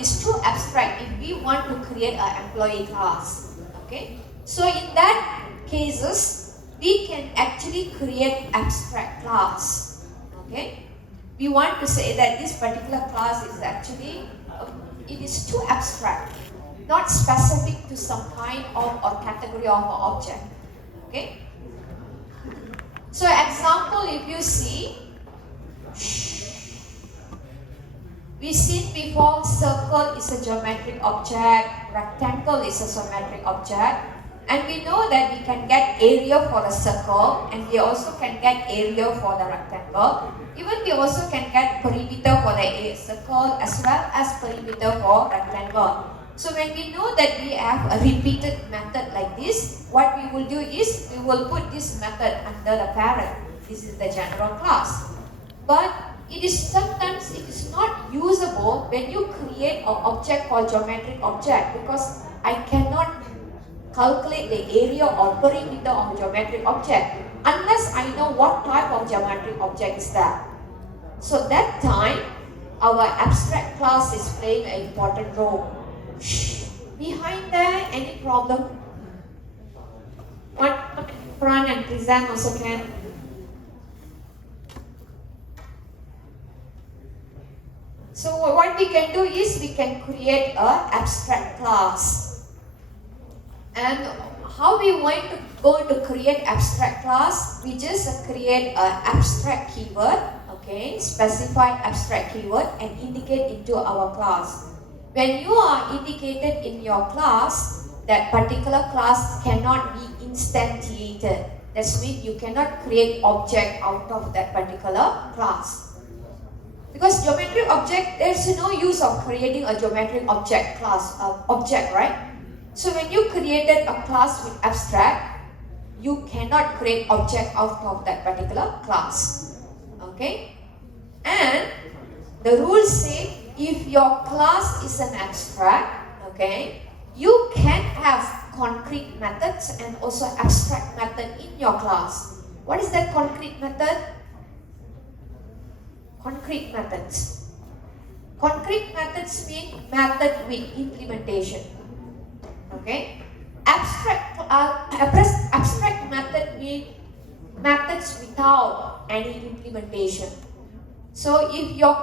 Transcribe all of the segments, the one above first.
it is too abstract if we want to create an employee class. Okay, so in that cases, we can actually create abstract class. Okay, we want to say that this particular class is actually, it is too abstract, not specific to some kind of or category of an object. Okay, so example, if you see, we seen before circle is a geometric object, rectangle is a geometric object, and we know that we can get area for the circle and we also can get area for the rectangle. Even we also can get perimeter for the circle as well as perimeter for rectangle. So when we know that we have a repeated method like this, what we will do is we will put this method under the parent. This is the general class. But it is sometimes it is not usable when you create an object called geometric object, because I cannot calculate the area or perimeter of a geometric object unless I know what type of geometric object is that. So that time our abstract class is playing an important role. Behind there, any problem? What front and present also can. So what we can do is we can create an abstract class. And how we going to create abstract class? We just create an abstract keyword, okay, specify abstract keyword and indicate into our class. When you are indicated in your class, that particular class cannot be instantiated. That means you cannot create object out of that particular class. Because geometric object, there's no use of creating a geometric object class, object, right? So when you created a class with abstract, you cannot create object out of that particular class. Okay? And the rules say if your class is an abstract, okay, you can have concrete methods and also abstract method in your class. What is that concrete method? Concrete methods. Concrete methods mean method with implementation. Okay? Abstract method mean methods without any implementation. So if your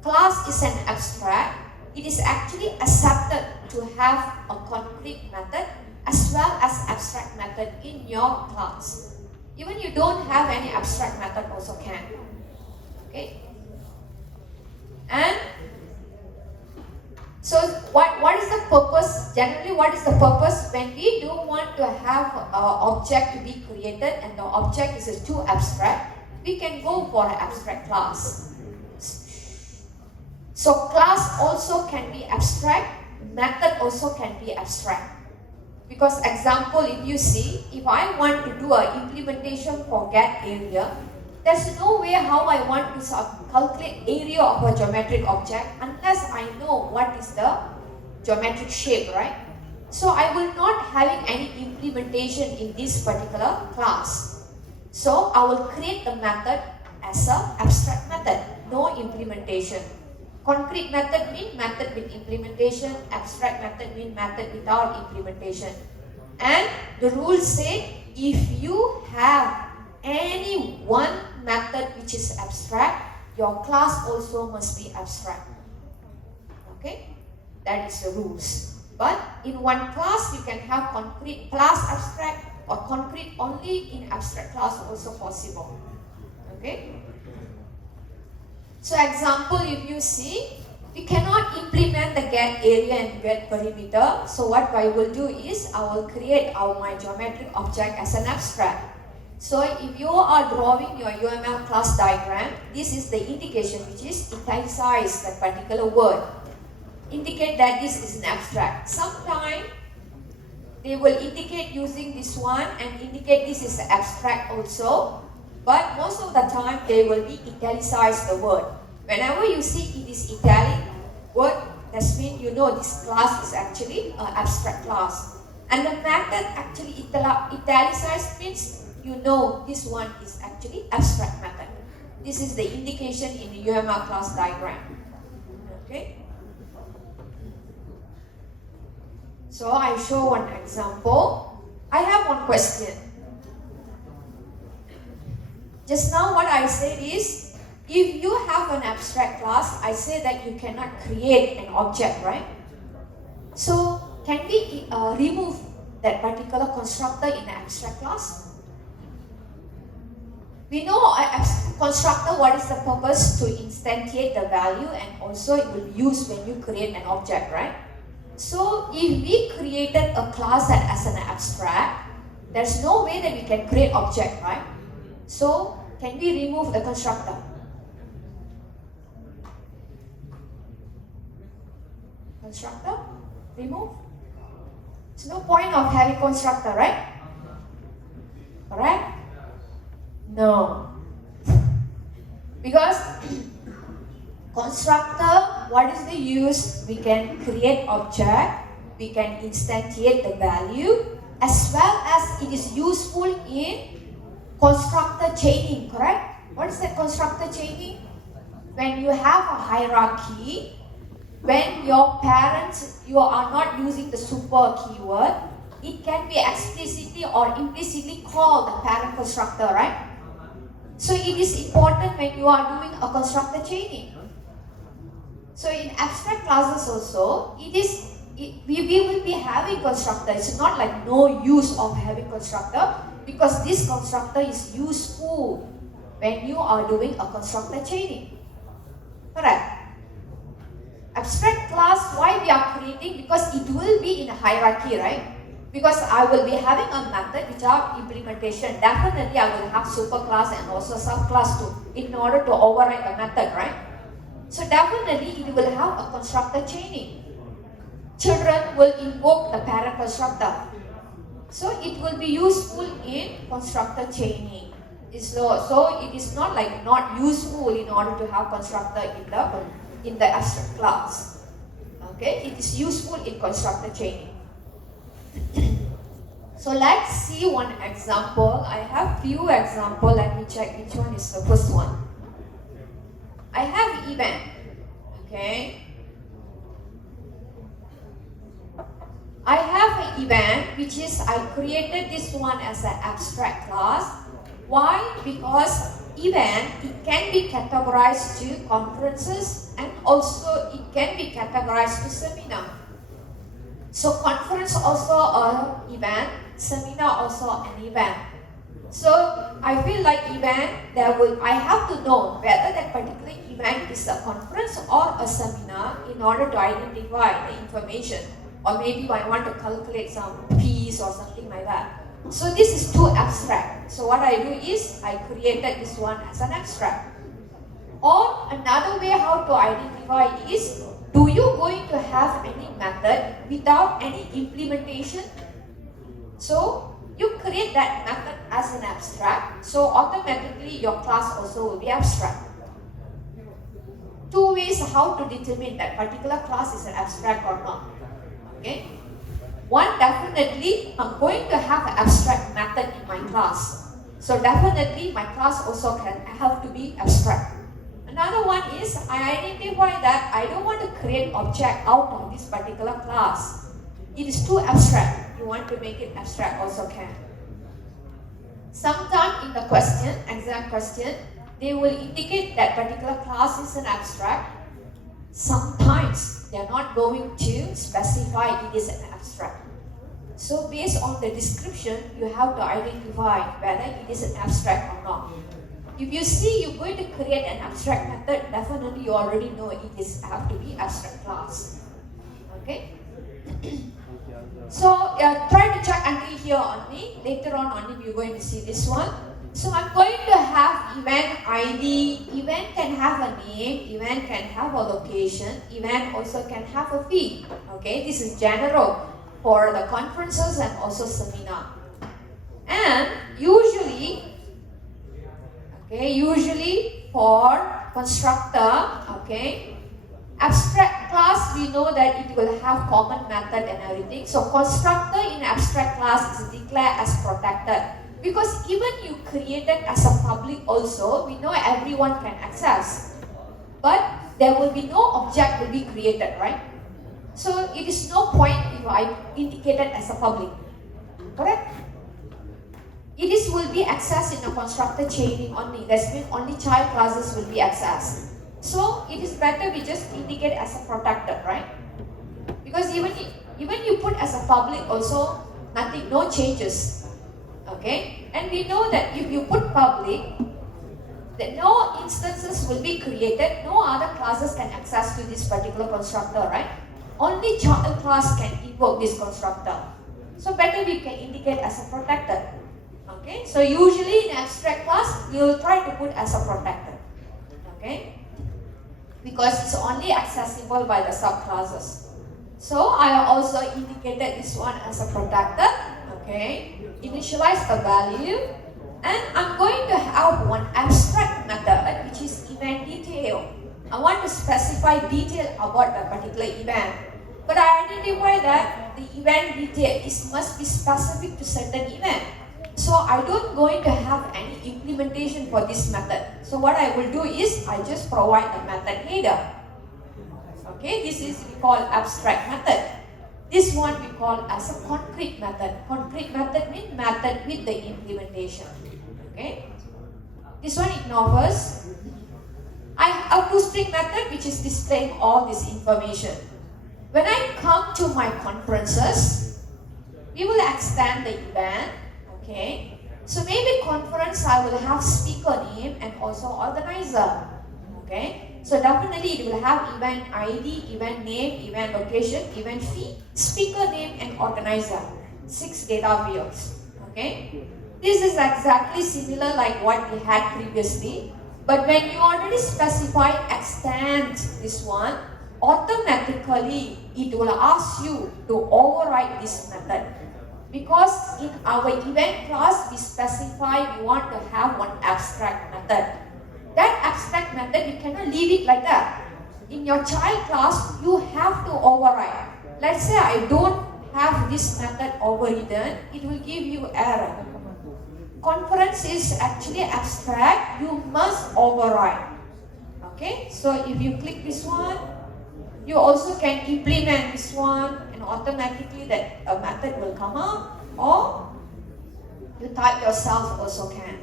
class is an abstract, it is actually accepted to have a concrete method as well as abstract method in your class. Even you don't have any abstract method also can. Okay? And so what is the purpose? Generally, what is the purpose when we don't want to have an object to be created and the object is too abstract? We can go for an abstract class. So class also can be abstract, method also can be abstract. Because example, if you see, if I want to do an implementation for get area, there's no way how I want to calculate area of a geometric object unless I know what is the geometric shape, right? So I will not having any implementation in this particular class. So I will create the method as an abstract method, no implementation. Concrete method means method with implementation, abstract method means method without implementation. And the rules say if you have any one method which is abstract, your class also must be abstract. Okay? That is the rules. But in one class you can have concrete plus abstract or concrete only in abstract class also possible. Okay? So example, if you see, we cannot implement the get area and get perimeter. So what I will do is I will create my geometric object as an abstract. So if you are drawing your UML class diagram, this is the indication which is italicize that particular word. Indicate that this is an abstract. Sometimes they will indicate using this one and indicate this is abstract also. But most of the time they will be italicize the word. Whenever you see it is italic word, that means you know this class is actually an abstract class. And the method actually italicized means you know this one is actually abstract method. This is the indication in the UML class diagram. Okay? So I show one example. I have one question. Just now what I said is, if you have an abstract class, I say that you cannot create an object, right? So can we remove that particular constructor in an abstract class? We know a constructor, what is the purpose? To instantiate the value, and also it will be used when you create an object, right? So if we created a class that as an abstract, there's no way that we can create object, right? So can we remove the constructor? Constructor? Remove? There's no point of having constructor, right? Correct? No. Because constructor, what is the use? We can create object, we can instantiate the value, as well as it is useful in constructor chaining, correct? What is that constructor chaining? When you have a hierarchy, when your parents, you are not using the super keyword, it can be explicitly or implicitly called the parent constructor, right? So it is important when you are doing a constructor chaining. So in abstract classes also, we will be having constructor. It's not like no use of having constructor, because this constructor is useful when you are doing a constructor chaining. Correct? Abstract class, why we are creating? Because it will be in a hierarchy, right? Because I will be having a method which are implementation. Definitely I will have superclass and also subclass too, in order to override the method, right? So definitely it will have a constructor chaining. Children will invoke the parent constructor. So it will be useful in constructor chaining. So it is not like not useful in order to have constructor in the abstract class. Okay, it is useful in constructor chaining. So let's see one example. I have few examples. Let me check which one is the first one. I have event. Okay. I have an event which is I created this one as an abstract class. Why? Because event, it can be categorized to conferences and also it can be categorized to seminar. So conference also an event, seminar also an event. So I feel like event, I have to know whether that particular event is a conference or a seminar in order to identify the information. Or maybe I want to calculate some fees or something like that. So this is too abstract. So what I do is I created this one as an abstract. Or another way how to identify is, do you going to have any method without any implementation? So you create that method as an abstract, so automatically your class also will be abstract. Two ways how to determine that particular class is an abstract or not. Okay. One, definitely I'm going to have an abstract method in my class. So definitely my class also can have to be abstract. Another one is I identify that I don't want to create object out of this particular class. It is too abstract. You want to make it abstract also can. Sometimes in the question, exam question, they will indicate that particular class is an abstract. Sometimes they are not going to specify it is an abstract. So based on the description, you have to identify whether it is an abstract or not. If you see you're going to create an abstract method, definitely you already know it have to be abstract class. Okay? So try to check until here only. Later on only you're going to see this one. So I'm going to have event ID. Event can have a name. Event can have a location. Event also can have a fee. Okay, this is general for the conferences and also seminar. And usually for constructor, okay, abstract class, we know that it will have common method and everything. So constructor in abstract class is declared as protected. Because even you created as a public also, we know everyone can access. But there will be no object will be created, right? So So it is no point if I indicate it as a public. Correct? It is will be accessed in a constructor chaining only. That means only child classes will be accessed. So it is better we just indicate as a protected, right? Because even you put as a public also, nothing, no changes. Okay? And we know that if you put public, that no instances will be created, no other classes can access to this particular constructor, right? Only child class can invoke this constructor. So better we can indicate as a protected. Okay? So usually in abstract class, we will try to put as a protected. Okay? Because it's only accessible by the subclasses. So I also indicated this one as a protected. Okay, initialize the value, and I'm going to have one abstract method which is event detail. I want to specify detail about the particular event, but I identify that the event detail must be specific to certain event. So I don't going to have any implementation for this method. So what I will do is I just provide the method header. Okay, this is we call abstract method. This one we call as a concrete method. Concrete method means method with the implementation. Okay, this one ignore first. I have a toString method which is displaying all this information. When I come to my conferences, we will extend the event. Okay, so maybe conference I will have speaker name and also organizer. Okay. So definitely it will have event ID, event name, event location, event fee, speaker name and organizer. 6 data fields. Okay. This is exactly similar like what we had previously. But when you already specify extend this one, automatically it will ask you to override this method. Because in our event class we specify we want to have one abstract method. That abstract method, you cannot leave it like that. In your child class, you have to override. Let's say I don't have this method overridden, it will give you error. Conference is actually abstract, you must override. Okay, so if you click this one, you also can implement this one and automatically that a method will come up, or you type yourself also can.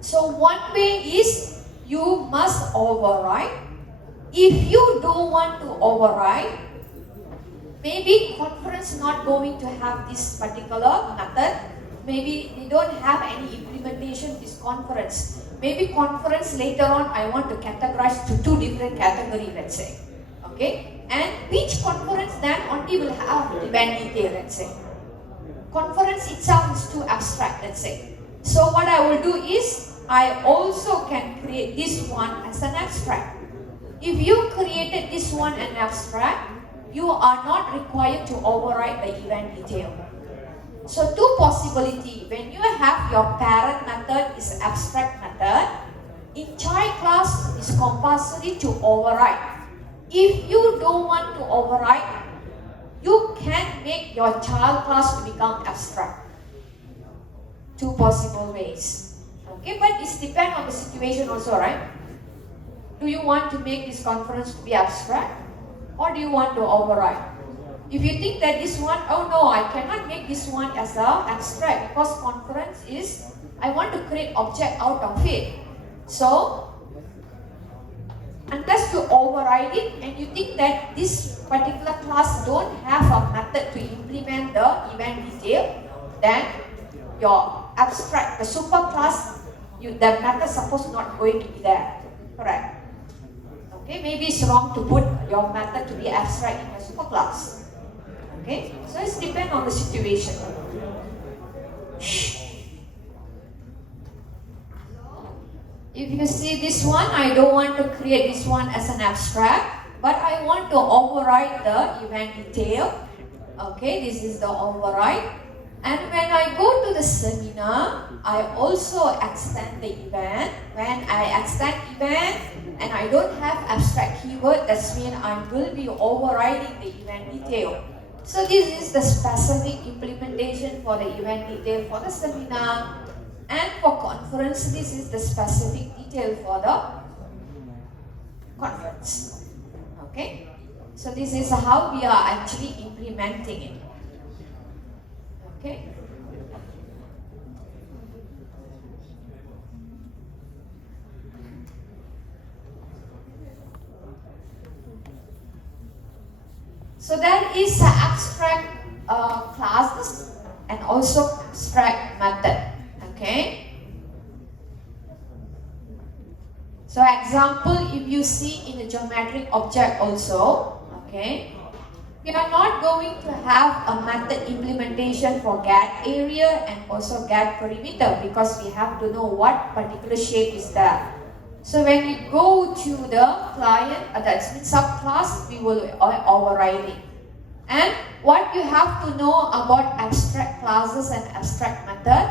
So one way is you must override. If you don't want to override, maybe conference not going to have this particular method. Maybe they don't have any implementation of this conference. Maybe conference later on I want to categorize to 2 different categories, let's say. Okay? And which conference then only will have event detail, let's say. Conference itself is too abstract, let's say. So what I will do is I also can create this one as an abstract. If you created this one an abstract, you are not required to override the event detail. So 2 possibilities. When you have your parent method is abstract method, in child class is compulsory to override. If you don't want to override, you can make your child class to become abstract. 2 possible ways. Okay, but it depends on the situation also, right? Do you want to make this conference to be abstract, or do you want to override? If you think that this one, oh no, I cannot make this one as a abstract because conference is, I want to create object out of it. So, unless you override it and you think that this particular class don't have a method to implement the event detail, then your abstract, the superclass, the method suppose not going to be there. Correct? Okay, maybe it's wrong to put your method to be abstract in your superclass. Okay, so it depends on the situation. If you see this one, I don't want to create this one as an abstract, but I want to override the event detail. Okay, this is the override. And when I go to the seminar, I also extend the event. When I extend event and I don't have abstract keyword, that means I will be overriding the event detail. So this is the specific implementation for the event detail for the seminar. And for conference, this is the specific detail for the conference. Okay? So this is how we are actually implementing it. Okay. So that is abstract classes and also abstract method. Okay. So example, if you see in a geometric object also, okay, we are not going to have a method implementation for get area and also get perimeter because we have to know what particular shape is that. So when we go to the client, that's means subclass, we will override it. And what you have to know about abstract classes and abstract method,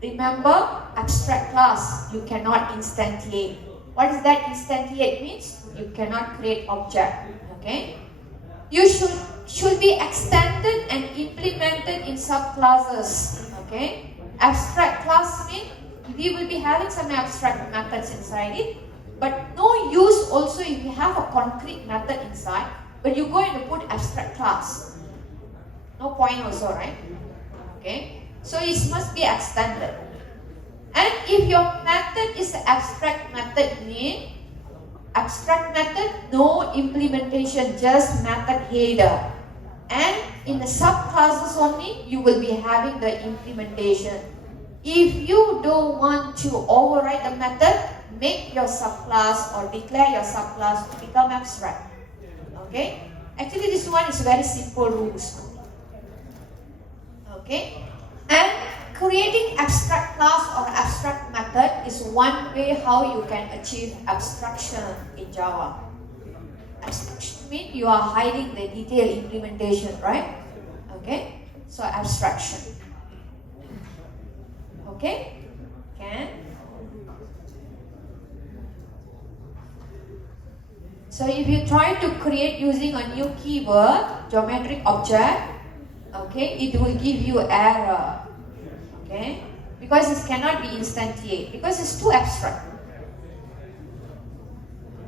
remember abstract class, you cannot instantiate. What is that instantiate means? You cannot create object, okay? You should be extended and implemented in subclasses, okay? Abstract class means we will be having some abstract methods inside it, but no use also if you have a concrete method inside, but you go and put abstract class. No point also, right? Okay? So it must be extended. And if your method is abstract method mean, abstract method, no implementation, just method header. And in the subclasses only, you will be having the implementation. If you don't want to override the method, make your subclass or declare your subclass to become abstract. Okay? Actually, this one is very simple rules. Okay? And creating abstract class or abstract method is one way how you can achieve abstraction in Java. Abstraction means you are hiding the detailed implementation, right? Okay? So abstraction. Okay? Can? So if you try to create using a new keyword, geometric object, okay, it will give you error. Okay? Because it cannot be instantiate, because it's too abstract.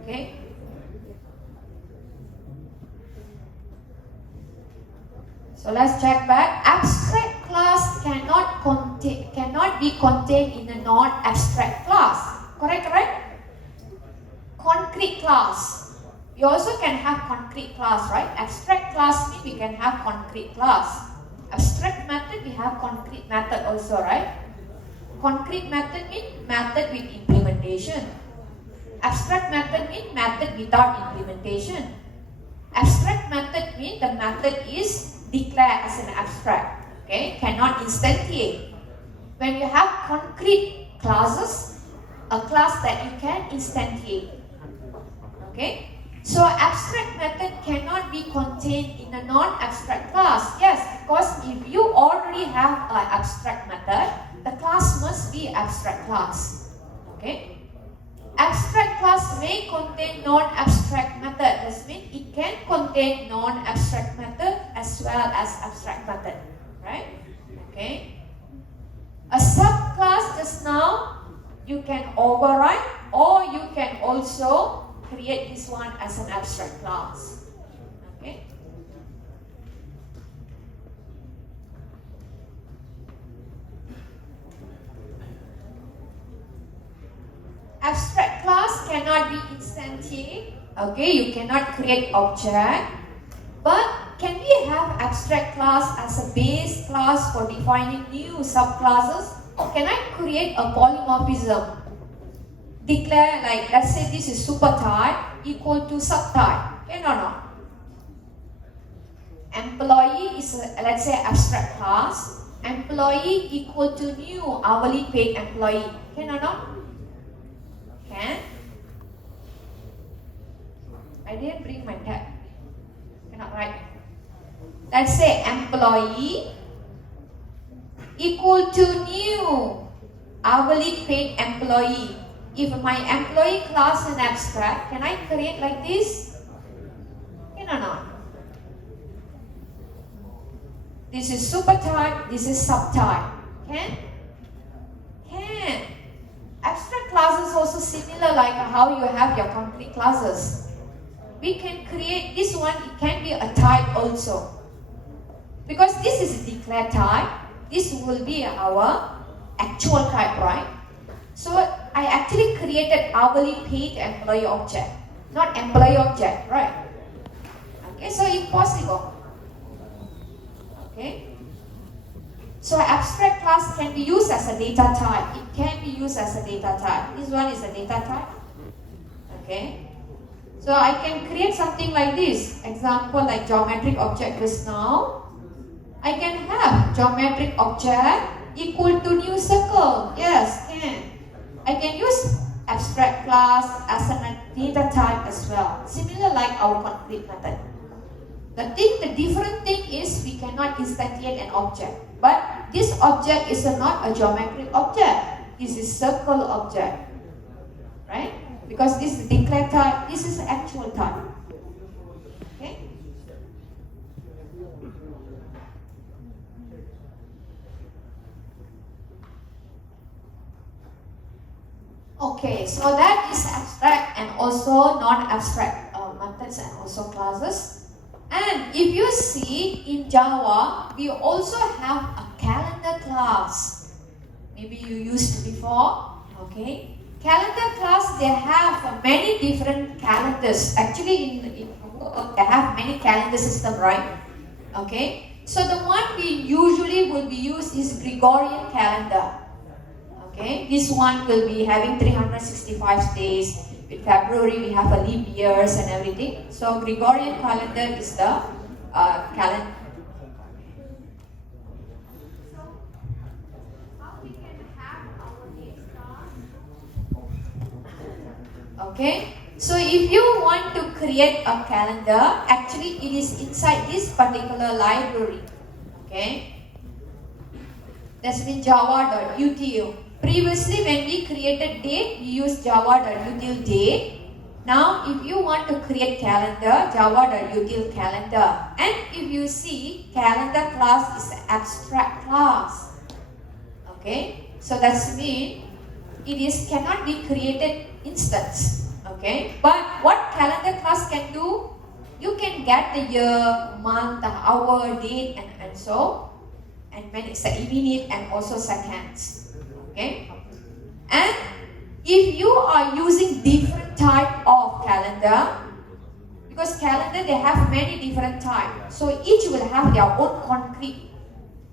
Okay? So let's check back. Abstract class cannot be contained in a non-abstract class. Correct? Concrete class. You also can have concrete class, right? Abstract class means we can have concrete class. Abstract method, we have concrete method also, right? Concrete method means method with implementation. Abstract method means method without implementation. Abstract method means the method is declared as an abstract, okay? Cannot instantiate. When you have concrete classes, a class that you can instantiate, okay? So abstract method cannot be contained in a non-abstract class. Yes, because if you already have an abstract method, the class must be abstract class. Okay? Abstract class may contain non-abstract method. That means it can contain non-abstract method as well as abstract method. Right? Okay? A subclass just now you can override, or you can also create this one as an abstract class. Okay? Abstract class cannot be instantiate. Okay, you cannot create object. But can we have abstract class as a base class for defining new subclasses? Or can I create a polymorphism? Declare, like, let's say this is supertype equal to subtype. Can or not? Employee is, let's say, abstract class. Employee equal to new hourly paid employee. Can or not? Can? I didn't bring my tab. Cannot write. Let's say employee equal to new hourly paid employee. If my employee class is abstract, can I create like this? Can or not? This is supertype, this is subtype. Can? Can. Abstract classes also similar like how you have your concrete classes. we can create this one, it can be a type also. Because this is a declared type, this will be our actual type, right? So I actually created hourly paid employee object, not employee object, right? Okay, so impossible. Okay. So abstract class can be used as a data type. It can be used as a data type. This one is a data type. Okay. So I can create something like this. Example like geometric object just now. I can have geometric object equal to new circle. Yes, can. I can use abstract class as a data type as well. Similar like our concrete method. The different thing is we cannot instantiate an object. But this object is not a geometric object. This is circle object. Right? Because this is declared type, this is actual type. Okay? Okay, so that is abstract and also non-abstract methods and also classes. And if you see in Java, we also have a calendar class. Maybe you used before, okay? Calendar class, they have many different calendars. Actually, they have many calendar system, right? Okay? So the one we usually will be used is Gregorian calendar. Okay? This one will be having 365 days. With February, we have a leap years and everything. So Gregorian calendar is the calendar. Okay, so if you want to create a calendar, actually it is inside this particular library. Okay, that's been java.util. Previously, when we created date, we used java.util date. Now, if you want to create calendar, java.util calendar. And if you see, calendar class is an abstract class. Okay, so that's mean it is cannot be created instance. Okay, but what calendar class can do? You can get the year, month, the hour, date, and so, and minute and also seconds. Okay, and if you are using different type of calendar, because calendar they have many different types, so each will have their own concrete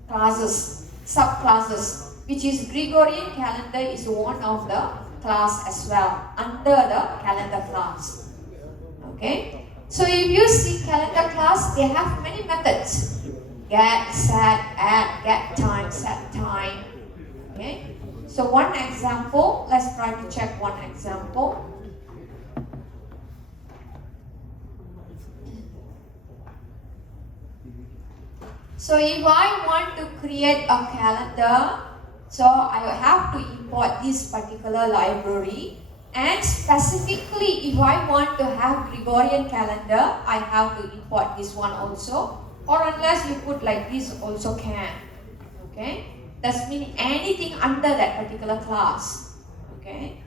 classes, subclasses, which is Gregorian calendar is one of the class as well under the calendar class. Okay, so if you see calendar class, they have many methods: get, set, add, get time, set time. Okay. So one example, let's try to check one example. So if I want to create a calendar, so I have to import this particular library, and specifically if I want to have Gregorian calendar, I have to import this one also, or unless you put like this also can. Okay. That's mean anything under that particular class. Okay.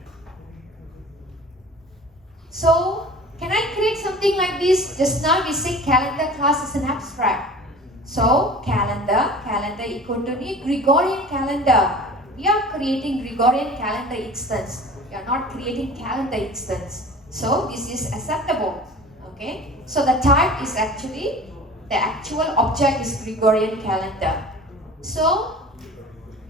So can I create something like this? Just now we say calendar class is an abstract. So calendar equal to me Gregorian calendar. We are creating Gregorian calendar instance. We are not creating calendar instance. So this is acceptable. Okay. So the type is actually the actual object is Gregorian calendar. So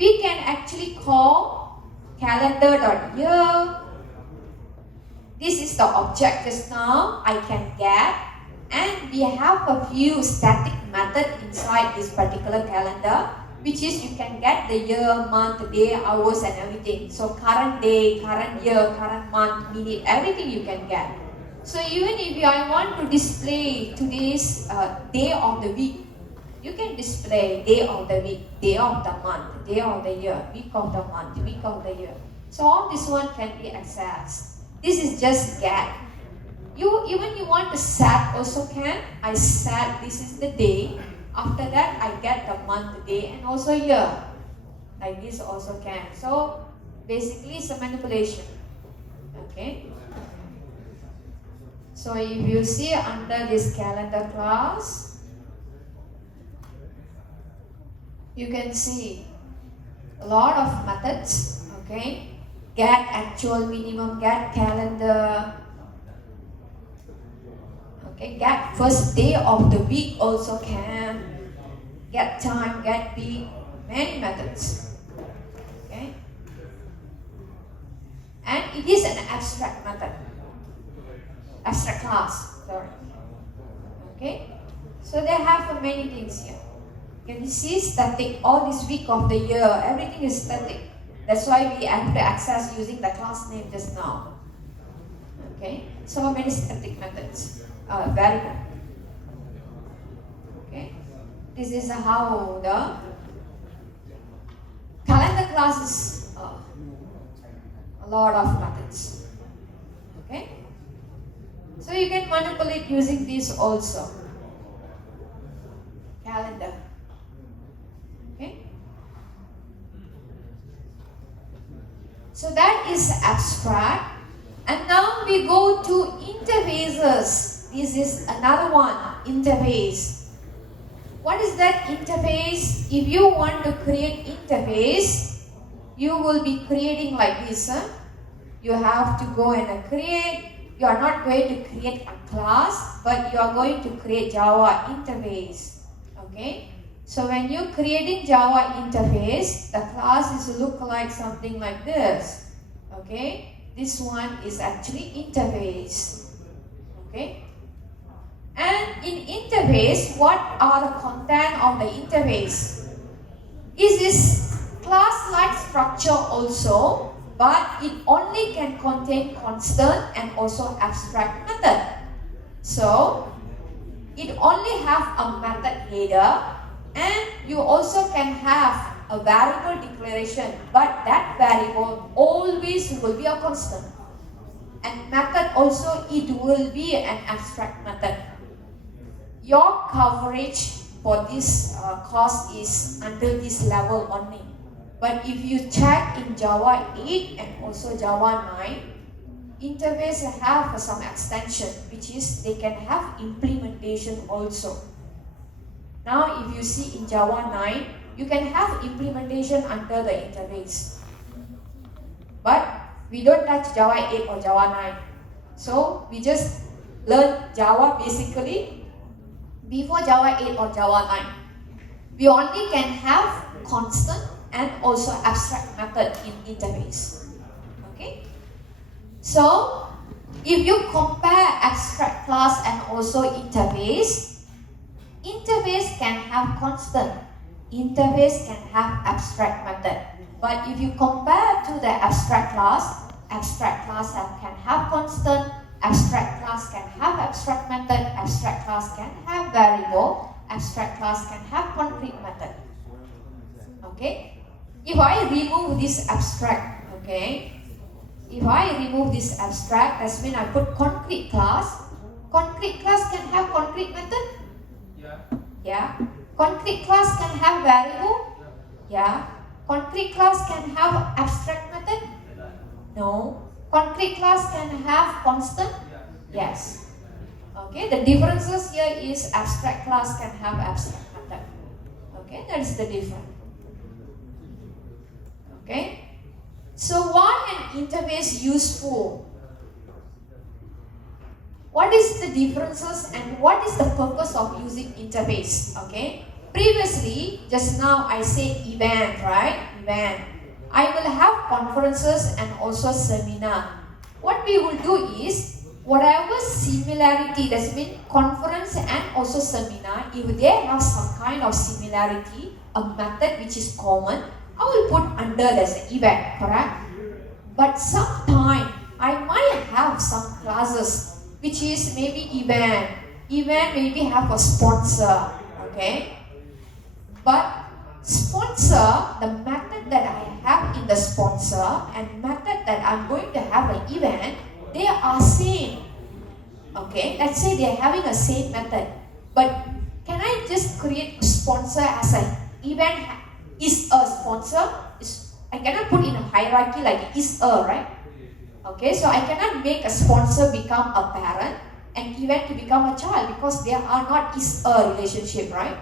we can actually call calendar.year. This is the object just now I can get, and we have a few static method inside this particular calendar, which is you can get the year, month, day, hours and everything. So current day, current year, current month, minute, everything you can get. So even if I want to display today's day of the week, you can display day of the week, day of the month, day of the year, week of the month, week of the year. So all this one can be accessed. This is just get. You want to set also can. I set this is the day. After that I get the month, day and also year. Like this also can. So basically it's a manipulation. Okay. So if you see under this calendar class, you can see a lot of methods, okay? Get actual, minimum, get calendar, okay? Get first day of the week also can, get time, get week, many methods, okay? And it is an abstract method, abstract class, sorry, okay? So they have many things here. Can you see static? All this week of the year, everything is static. That's why we have to access using the class name just now. Okay, so many static methods. Very good. Okay, this is how the calendar class is. A lot of methods. Okay, so you can manipulate using this also. Calendar. Okay. So that is abstract. And now we go to interfaces. This is another one, interface. What is that interface? If you want to create interface, you will be creating like this. You have to go and create. You are not going to create a class, but you are going to create Java interface. Okay. So when you're creating Java interface, the class is look like something like this. Okay, this one is actually interface. Okay, and in interface, what are the content of the interface? Is this class-like structure also, but it only can contain constant and also abstract method. So it only have a method header. And you also can have a variable declaration, but that variable always will be a constant. And method also, it will be an abstract method. Your coverage for this course is until this level only. But if you check in Java 8 and also Java 9, interface have some extension, which is they can have implementation also. Now, if you see in Java 9, you can have implementation under the interface. But we don't touch Java 8 or Java 9. So, we just learn Java basically before Java 8 or Java 9. We only can have constant and also abstract method in interface. Okay? So, if you compare abstract class and also interface, interface can have constant, interface can have abstract method. But if you compare to the abstract class can have constant, abstract class can have abstract method, abstract class can have variable, abstract class can have concrete method. Okay? If I remove this abstract, okay? If I remove this abstract, that means I put concrete class. Concrete class can have concrete method? Yeah. Concrete class can have variable? Yeah. Concrete class can have abstract method? No. Concrete class can have constant? Yes. Okay, the differences here is abstract class can have abstract method. Okay, that is the difference. Okay. So why an interface useful? What is the differences and what is the purpose of using interface? Okay. Previously, just now I said event, right? Event. I will have conferences and also seminar. What we will do is, whatever similarity, that means conference and also seminar, if they have some kind of similarity, a method which is common, I will put under as an event, correct? But sometimes I might have some classes which is maybe event. Event maybe have a sponsor, okay? But sponsor, the method that I have in the sponsor and method that I'm going to have an event, they are same. Okay, let's say they're having a same method. But can I just create a sponsor as an event is a sponsor? I cannot put in a hierarchy like is a, right? Okay, so I cannot make a sponsor become a parent. an event to become a child because they are not is a relationship, right?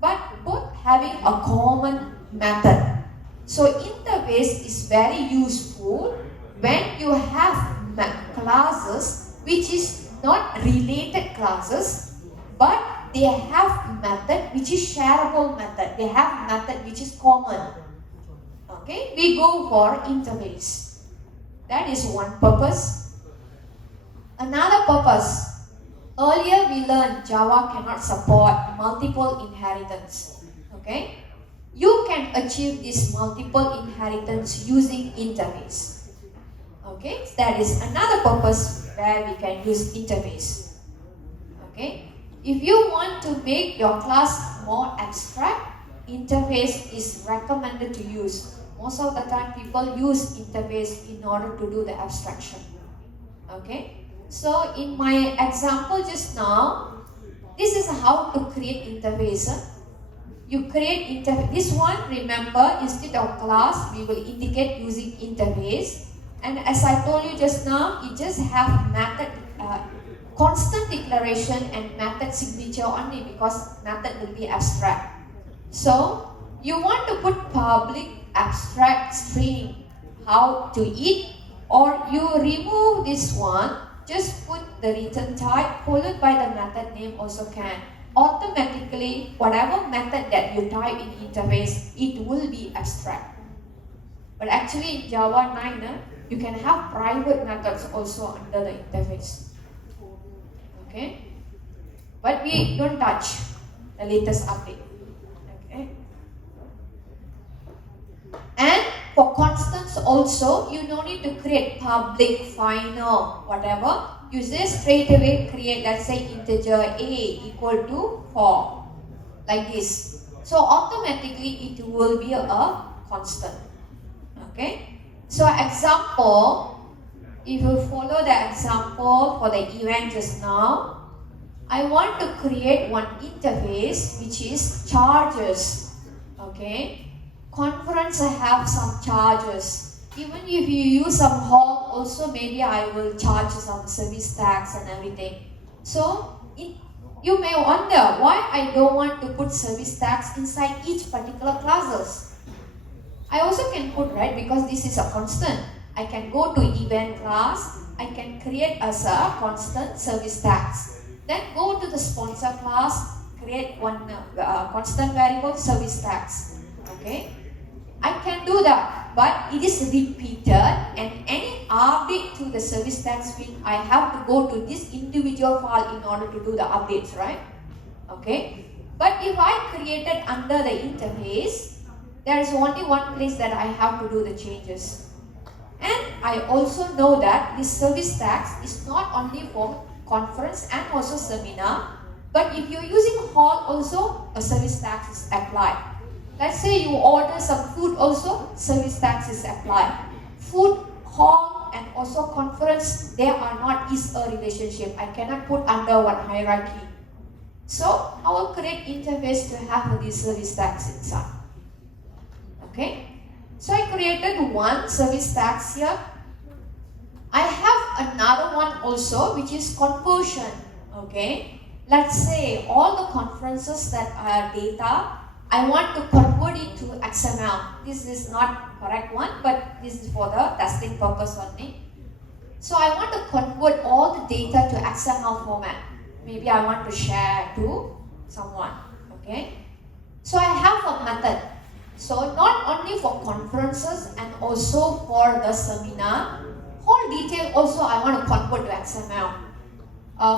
But both having a common method. So interface is very useful when you have classes which is not related classes, but they have method which is shareable method. They have method which is common. Okay, we go for interface. That is one purpose. Another purpose. Earlier we learned Java cannot support multiple inheritance. Okay, you can achieve this multiple inheritance using interface. Okay, that is another purpose where we can use interface. Okay, if you want to make your class more abstract, interface is recommended to use. Most of the time people use interface in order to do the abstraction. Okay, so in my example just now, this is how to create interface. You create interface. This one, remember, instead of class, we will indicate using interface. And as I told you just now, you just have method, constant declaration and method signature only because method will be abstract. So you want to put public abstract string how to eat, or you remove this one, just put the return type followed by the method name also can. Automatically, whatever method that you type in interface, it will be abstract. But actually in Java 9, you can have private methods also under the interface. Okay? But we don't touch the latest update. Okay? And for constants also, you don't need to create public, final, whatever. You just straight away create, let's say, integer a equal to 4. Like this. So automatically it will be a constant. Okay? So example, if you follow the example for the event just now, I want to create one interface which is charges. Okay? Conference have some charges. Even if you use some hall, also maybe I will charge some service tax and everything. So you may wonder why I don't want to put service tax inside each particular classes. I also can put, right, because this is a constant. I can go to event class, I can create as a constant service tax. Then go to the sponsor class, create one constant variable service tax. Okay, I can do that, but it is repeated, and any update to the service tax field, I have to go to this individual file in order to do the updates, right? Okay, but if I created under the interface, there is only one place that I have to do the changes. And I also know that this service tax is not only for conference and also seminar, but if you're using hall also, a service tax is applied. Let's say you order some food also, service tax is applied. Food, hall, and also conference, they are not is a relationship. I cannot put under one hierarchy. So I will create interface to have this service tax inside. Okay, so I created one service tax here. I have another one also which is conversion. Okay, let's say all the conferences that are data, I want to convert it to XML. This is not correct one, but this is for the testing purpose only. So I want to convert all the data to XML format. Maybe I want to share to someone. Okay, so I have a method. So not only for conferences and also for the seminar, whole detail also I want to convert to XML.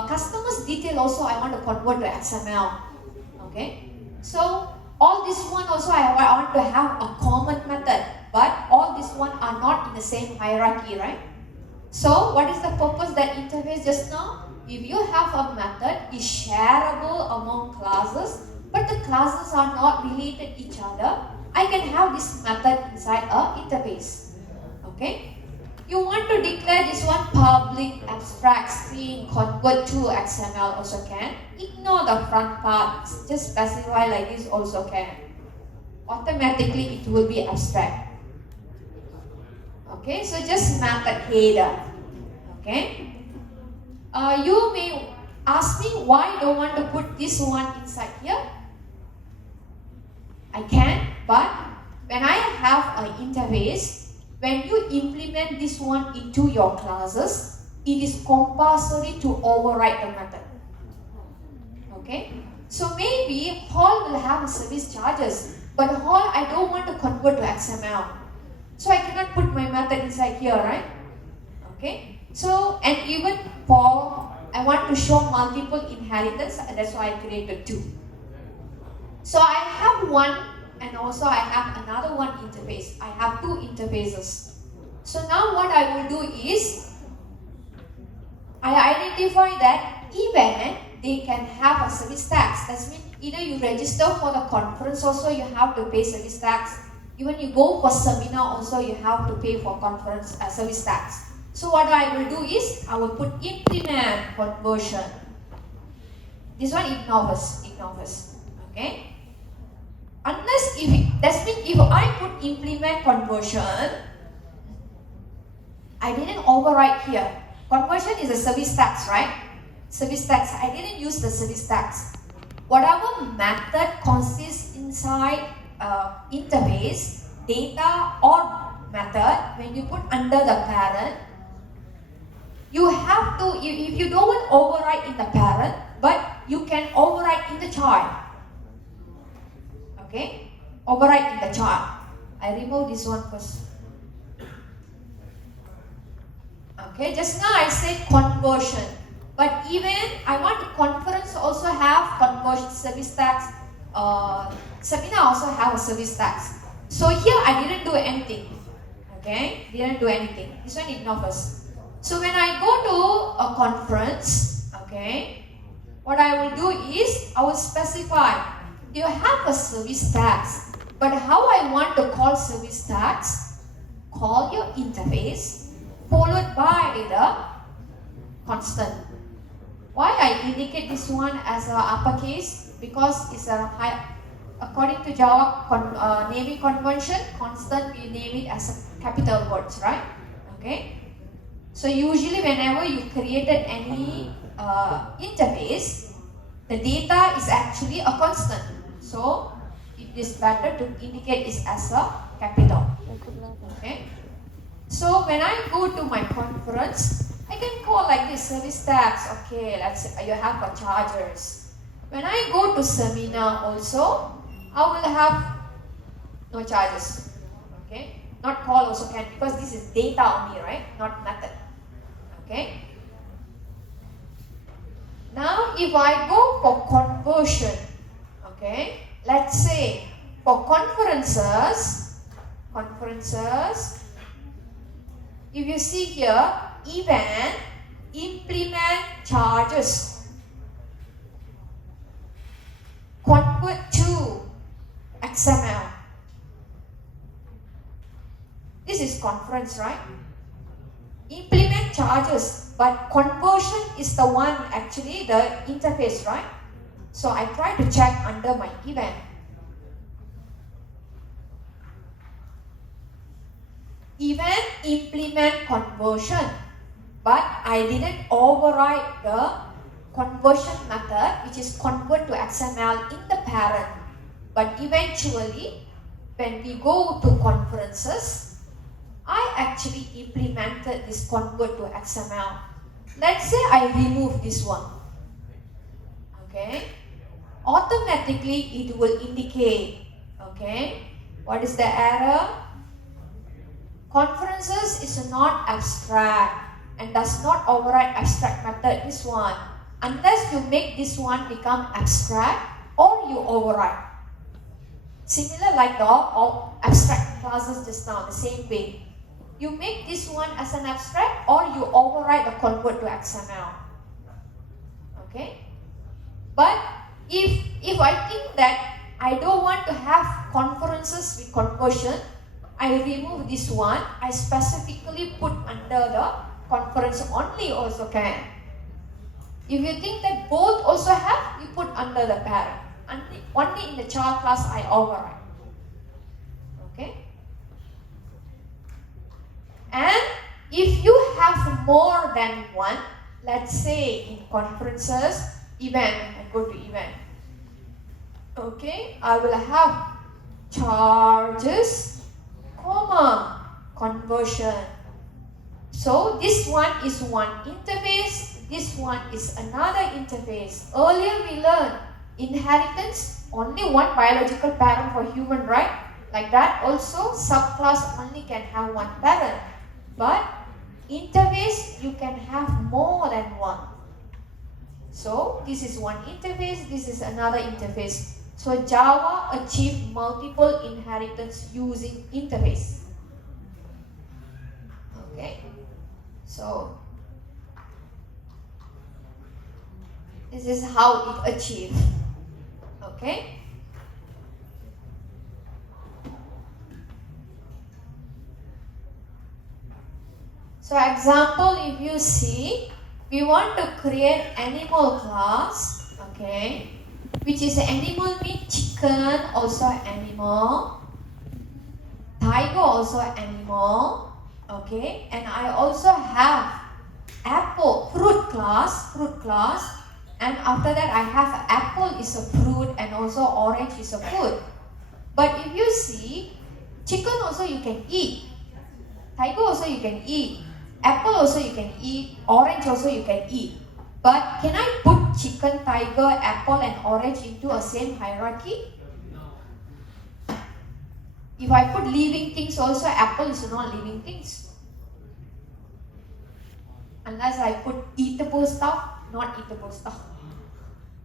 Customers detail also I want to convert to XML. Okay, so all this one also I want to have a common method, but all this one are not in the same hierarchy, right? So what is the purpose that interface just now? If you have a method is shareable among classes, but the classes are not related each other, I can have this method inside a interface. Okay? You want to declare this one public abstract string convert to XML also can. Ignore the front part, just specify like this also can. Automatically it will be abstract. Okay, so just method header. Okay. You may ask me why I don't want to put this one inside here. I can, but when I have an interface, when you implement this one into your classes, it is compulsory to override the method. Okay? So maybe Hall will have a service charges, but Hall I don't want to convert to XML. So I cannot put my method inside here, right? Okay? So, and even for, I want to show multiple inheritance, and that's why I created two. So I have one, and also I have another one interface. I have two interfaces. So now what I will do is, I identify that event, they can have a service tax. That means either you register for the conference also, you have to pay service tax. Even you go for seminar also, you have to pay for conference service tax. So what I will do is, I will put implement conversion. This one ignore us, okay? Unless that means if I put implement conversion, I didn't override here. Conversion is a service tax, right? Service tax, I didn't use the service tax. Whatever method consists inside interface, data or method, when you put under the parent, you have to, if you don't want override in the parent, but you can override in the child. Okay? Override in the child. I remove this one first. Okay, just now I said conversion. But even I want conference also have conversion service tax. Seminar also have a service tax. So here I didn't do anything. Okay, didn't do anything. This one ignore first. So when I go to a conference, okay, what I will do is I will specify. You have a service tax, but how I want to call service tax? Call your interface followed by the constant. Why I indicate this one as a uppercase? Because it's a high, according to Java naming convention, constant we name it as a capital words, right? Okay. So usually whenever you created any interface, the data is actually a constant. So it is better to indicate it as a capital. Okay. So when I go to my conference, I can call like this service tax. Okay, let's say you have a chargers. When I go to seminar also, I will have no charges. Okay, not call also can, because this is data only, right? Not method. Okay. Now if I go for conversion, okay, let's say for conferences, if you see here, event, implement charges, convert to XML. This is conference, right? Implement charges, but conversion is the one actually the interface, right? So I try to check under my event. Event implement conversion, but I didn't override the conversion method, which is convert to XML in the parent. But eventually, when we go to conferences, I actually implemented this convert to XML. Let's say I remove this one. Okay, automatically it will indicate. Okay, what is the error? Conferences is not abstract and does not override abstract method, this one, unless you make this one become abstract or you override. Similar like the abstract classes just now, the same way. You make this one as an abstract or you override the convert to XML. Okay? But if I think that I don't want to have conferences with conversion, I remove this one. I specifically put under the conference only also can. If you think that both also have, you put under the parent. Only in the child class I override. Okay? And if you have more than one, let's say in conferences, event, I go to event. Okay, I will have charges, comma, conversion. So this one is one interface, this one is another interface. Earlier we learned inheritance, only one biological parent for human, right? Like that also, subclass only can have one parent. But interface, you can have more than one. So this is one interface, this is another interface. So Java achieved multiple inheritance using interface. Okay. So this is how it achieved. Okay. So example, if you see, we want to create animal class, okay, which is animal means chicken, also animal, tiger also animal, okay, and I also have apple, fruit class, and after that I have apple is a fruit and also orange is a food. But if you see, chicken also you can eat, tiger also you can eat, apple also you can eat, orange also you can eat. But can I put chicken, tiger, apple and orange into a same hierarchy? If I put living things also, apple is not living things. Unless I put eatable stuff, not eatable stuff.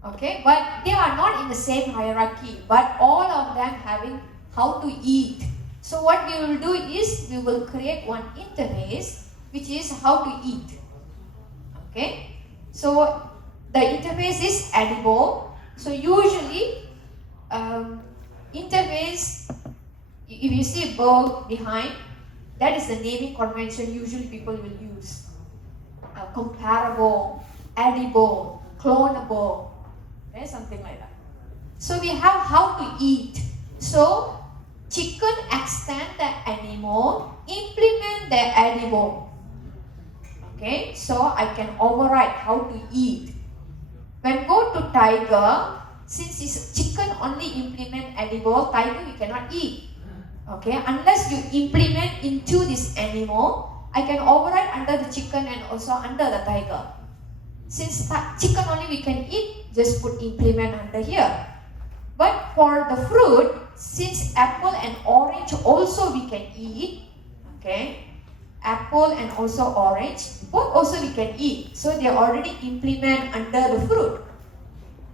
Okay, but they are not in the same hierarchy, but all of them having how to eat. So what we will do is, we will create one interface, which is how to eat. Okay. So the interface is edible. So usually interface, if you see a bird behind, that is the naming convention usually people will use. Comparable, edible, clonable, okay, something like that. So we have how to eat. So chicken extend the animal, implement the edible. Okay, so I can override how to eat. When go to tiger, since it's chicken only implement edible, tiger you cannot eat. Okay, unless you implement into this animal, I can override under the chicken and also under the tiger. Since chicken only we can eat, just put implement under here. But for the fruit, since apple and orange also we can eat, okay, apple and also orange, both also we can eat. So they already implement under the fruit.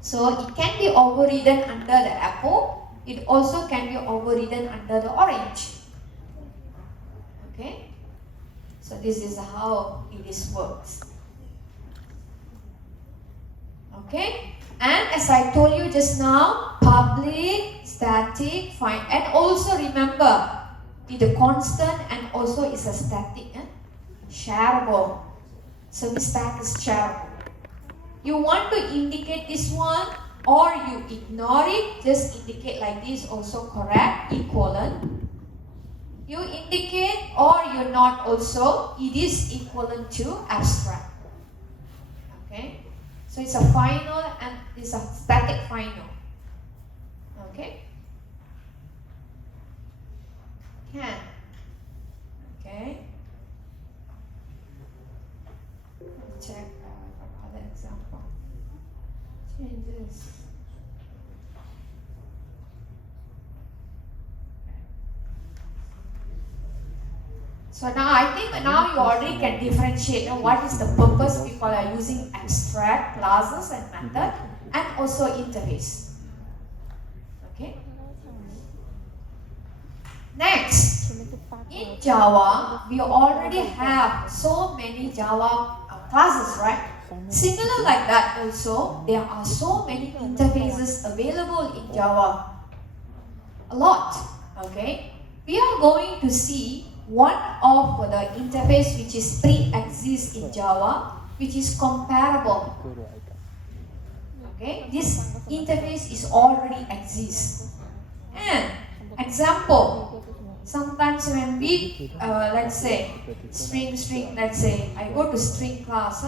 So it can be overridden under the apple. It also can be overridden under the orange. Okay. So this is how it is works. Okay. And as I told you just now, public, static, find, and also remember, it's a constant and also is a static, shareable. So this tag is shareable. You want to indicate this one or you ignore it, just indicate like this, also correct, equivalent. You indicate or you not also, it is equivalent to abstract. Okay, so it's a final and it's a static final. Okay. Can. Okay. Let's check another example. Changes. So now I think now you already can differentiate what is the purpose people are using abstract, classes and method, and also interface. Okay. Next, in Java, we already have so many Java classes, right? Similar like that also, there are so many interfaces available in Java. A lot, okay? We are going to see one of the interface which is pre-exists in Java, which is comparable. Okay, this interface is already exists. And example, sometimes when we, let's say, string, let's say, I go to string class,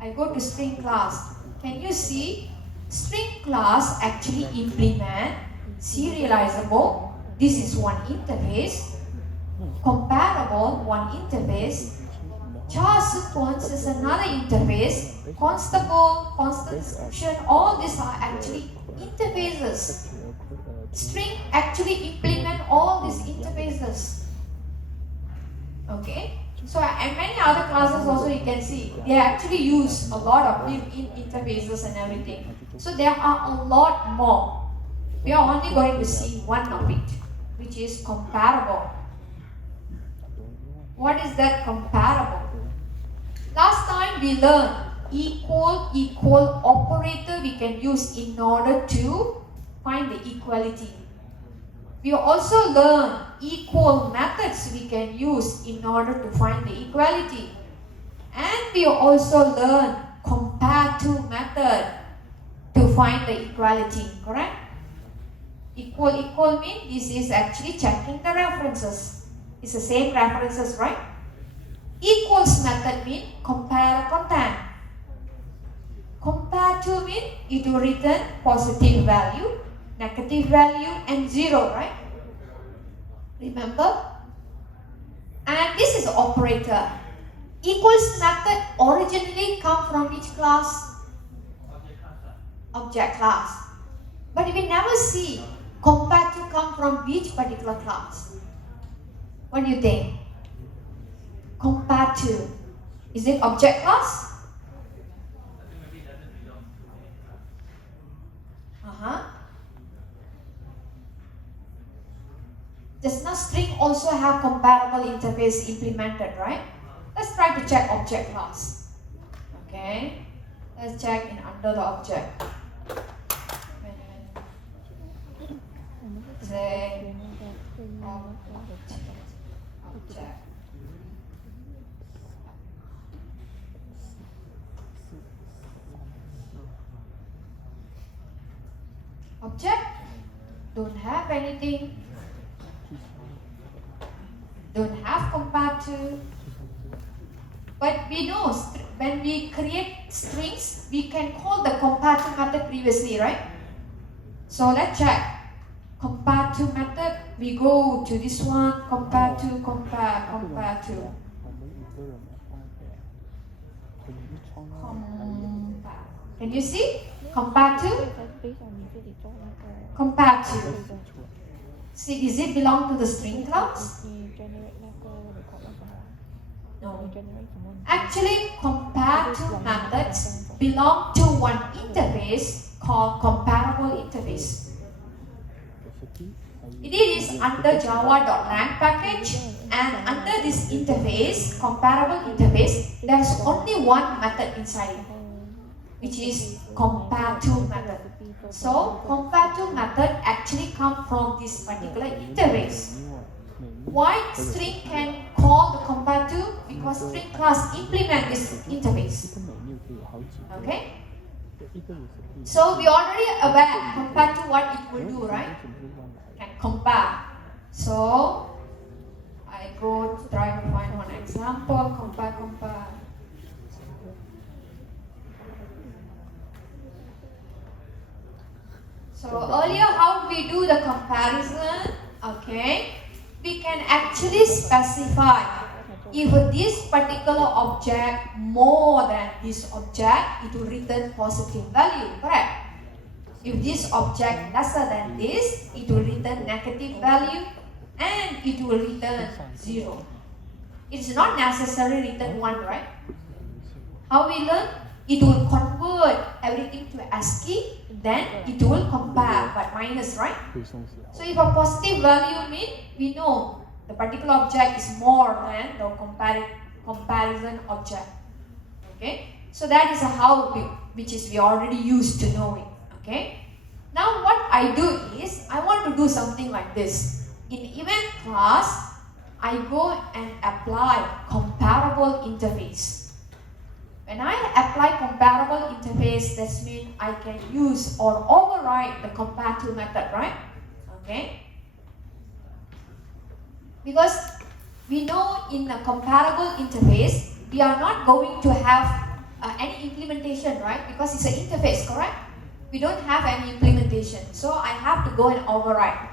I go to string class. Can you see? String class actually implement serializable. This is one interface. Comparable, one interface. Char sequence is another interface. Constable, constant description, all these are actually interfaces. String actually implement all these interfaces. Okay, so and many other classes also you can see they actually use a lot of built-in interfaces and everything. So there are a lot more. We are only going to see one of it, which is comparable. What is that comparable? Last time we learned equal operator we can use in order to find the equality. We also learn equal methods we can use in order to find the equality. And we also learn compare to method to find the equality, correct? Equal means this is actually checking the references. It's the same references, right? Equals method means compare content. Compare to means it will return positive value, negative value and 0, right? Remember? And this is operator. Equals method originally come from which class? Object class. But we never see compare to come from which particular class. What do you think? Compare to. Is it object class? Does not string also have comparable interface implemented, right? Let's try to check object class. Okay, let's check in under the object. Say object. Object don't have anything. Don't have compare to. But we know when we create strings, we can call the compare to method previously, right? So let's check. Compare to method, we go to this one, compare to. Compare. Can you see? Compare to? Compare to. See, is it belong to the string class? No. Actually, compare to methods belong to one interface called comparable interface. It is under java.lang package, and under this interface, comparable interface, there's only one method inside it, which is compare to method. So compare to method actually come from this particular interface. Why string can call the compare to? Because string class implement this interface. Okay? So we already aware compare to what it will do, right? Can compare. So I go to try to find one example. Compare. So earlier how we do the comparison, okay, we can actually specify if this particular object more than this object, it will return positive value, correct? If this object lesser than this, it will return negative value and it will return 0. It's not necessarily return 1, right? How we learn? It will convert everything to ASCII, then it will compare, but minus, right? So if a positive value means we know the particular object is more than the comparison object. Okay? So that is how which is we already used to know it. Okay? Now what I do is, I want to do something like this. In event class, I go and apply comparable interface. When I apply comparable interface, that means I can use or override the compare to method, right? Okay? Because we know in a comparable interface, we are not going to have any implementation, right? Because it's an interface, correct? We don't have any implementation, so I have to go and override.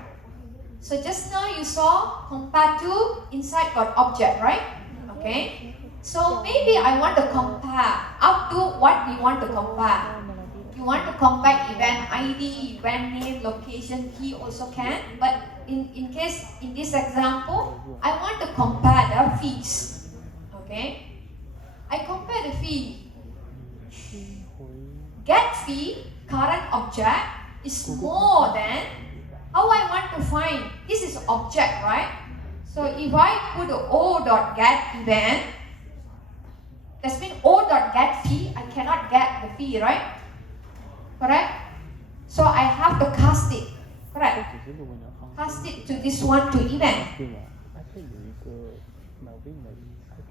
So just now you saw compare to inside got object, right? Okay. So maybe I want to compare up to what we want to compare. You want to compare event ID, event name, location, key also can. But in case in this example, I want to compare the fees. Okay. I compare the fee. Get fee current object is more than how I want to find. This is object, right? So if I put o.get event, that means o.get fee, I cannot get the fee, right? Correct? So I have to cast it. Correct? Cast it to this one to event.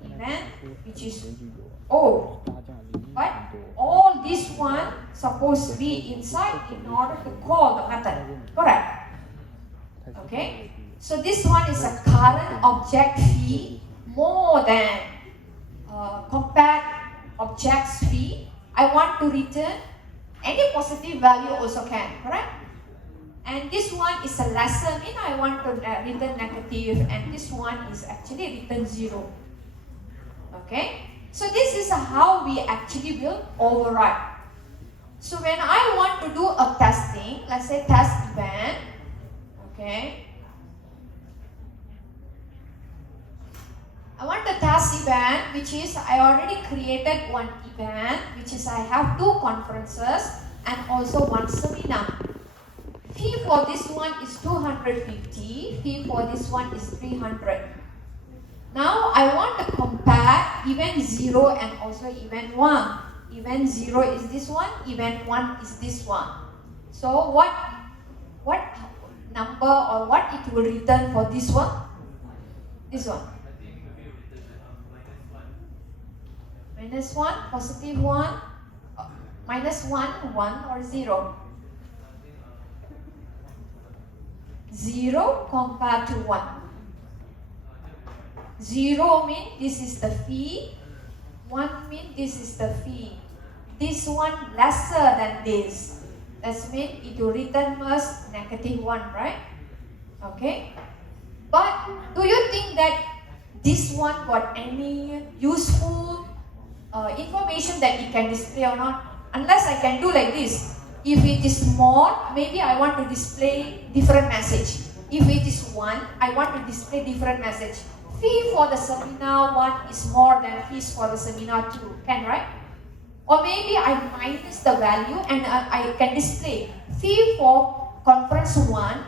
Event, which is O. But all this one supposed to be inside in order to call the method. Correct? Okay? So this one is a current object fee more than compared objects fee. I want to return any positive value also can, correct? And this one is a lesser mean I want to return negative, and this one is actually return 0. Okay? So this is how we actually will override. So when I want to do a testing, let's say test event, okay? I want to test event, which is I already created one event, which is I have 2 conferences and also 1 seminar. Fee for this one is 250, fee for this one is 300. Now I want to compare event 0 and also event 1. Event 0 is this one, event 1 is this one. So what number or what it will return for this one? This one. Minus 1, positive 1, minus 1, 1 or 0? 0 compared to 1. 0 means this is the fee, 1 means this is the fee. This one lesser than this. That means it will return us negative 1, right? Okay? But do you think that this one got any useful information that it can display or not? Unless I can do like this. If it is more, maybe I want to display different message. If it is 1, I want to display different message. Fee for the seminar 1 is more than fees for the seminar 2. Can, right? Or maybe I minus the value and I can display fee for conference 1,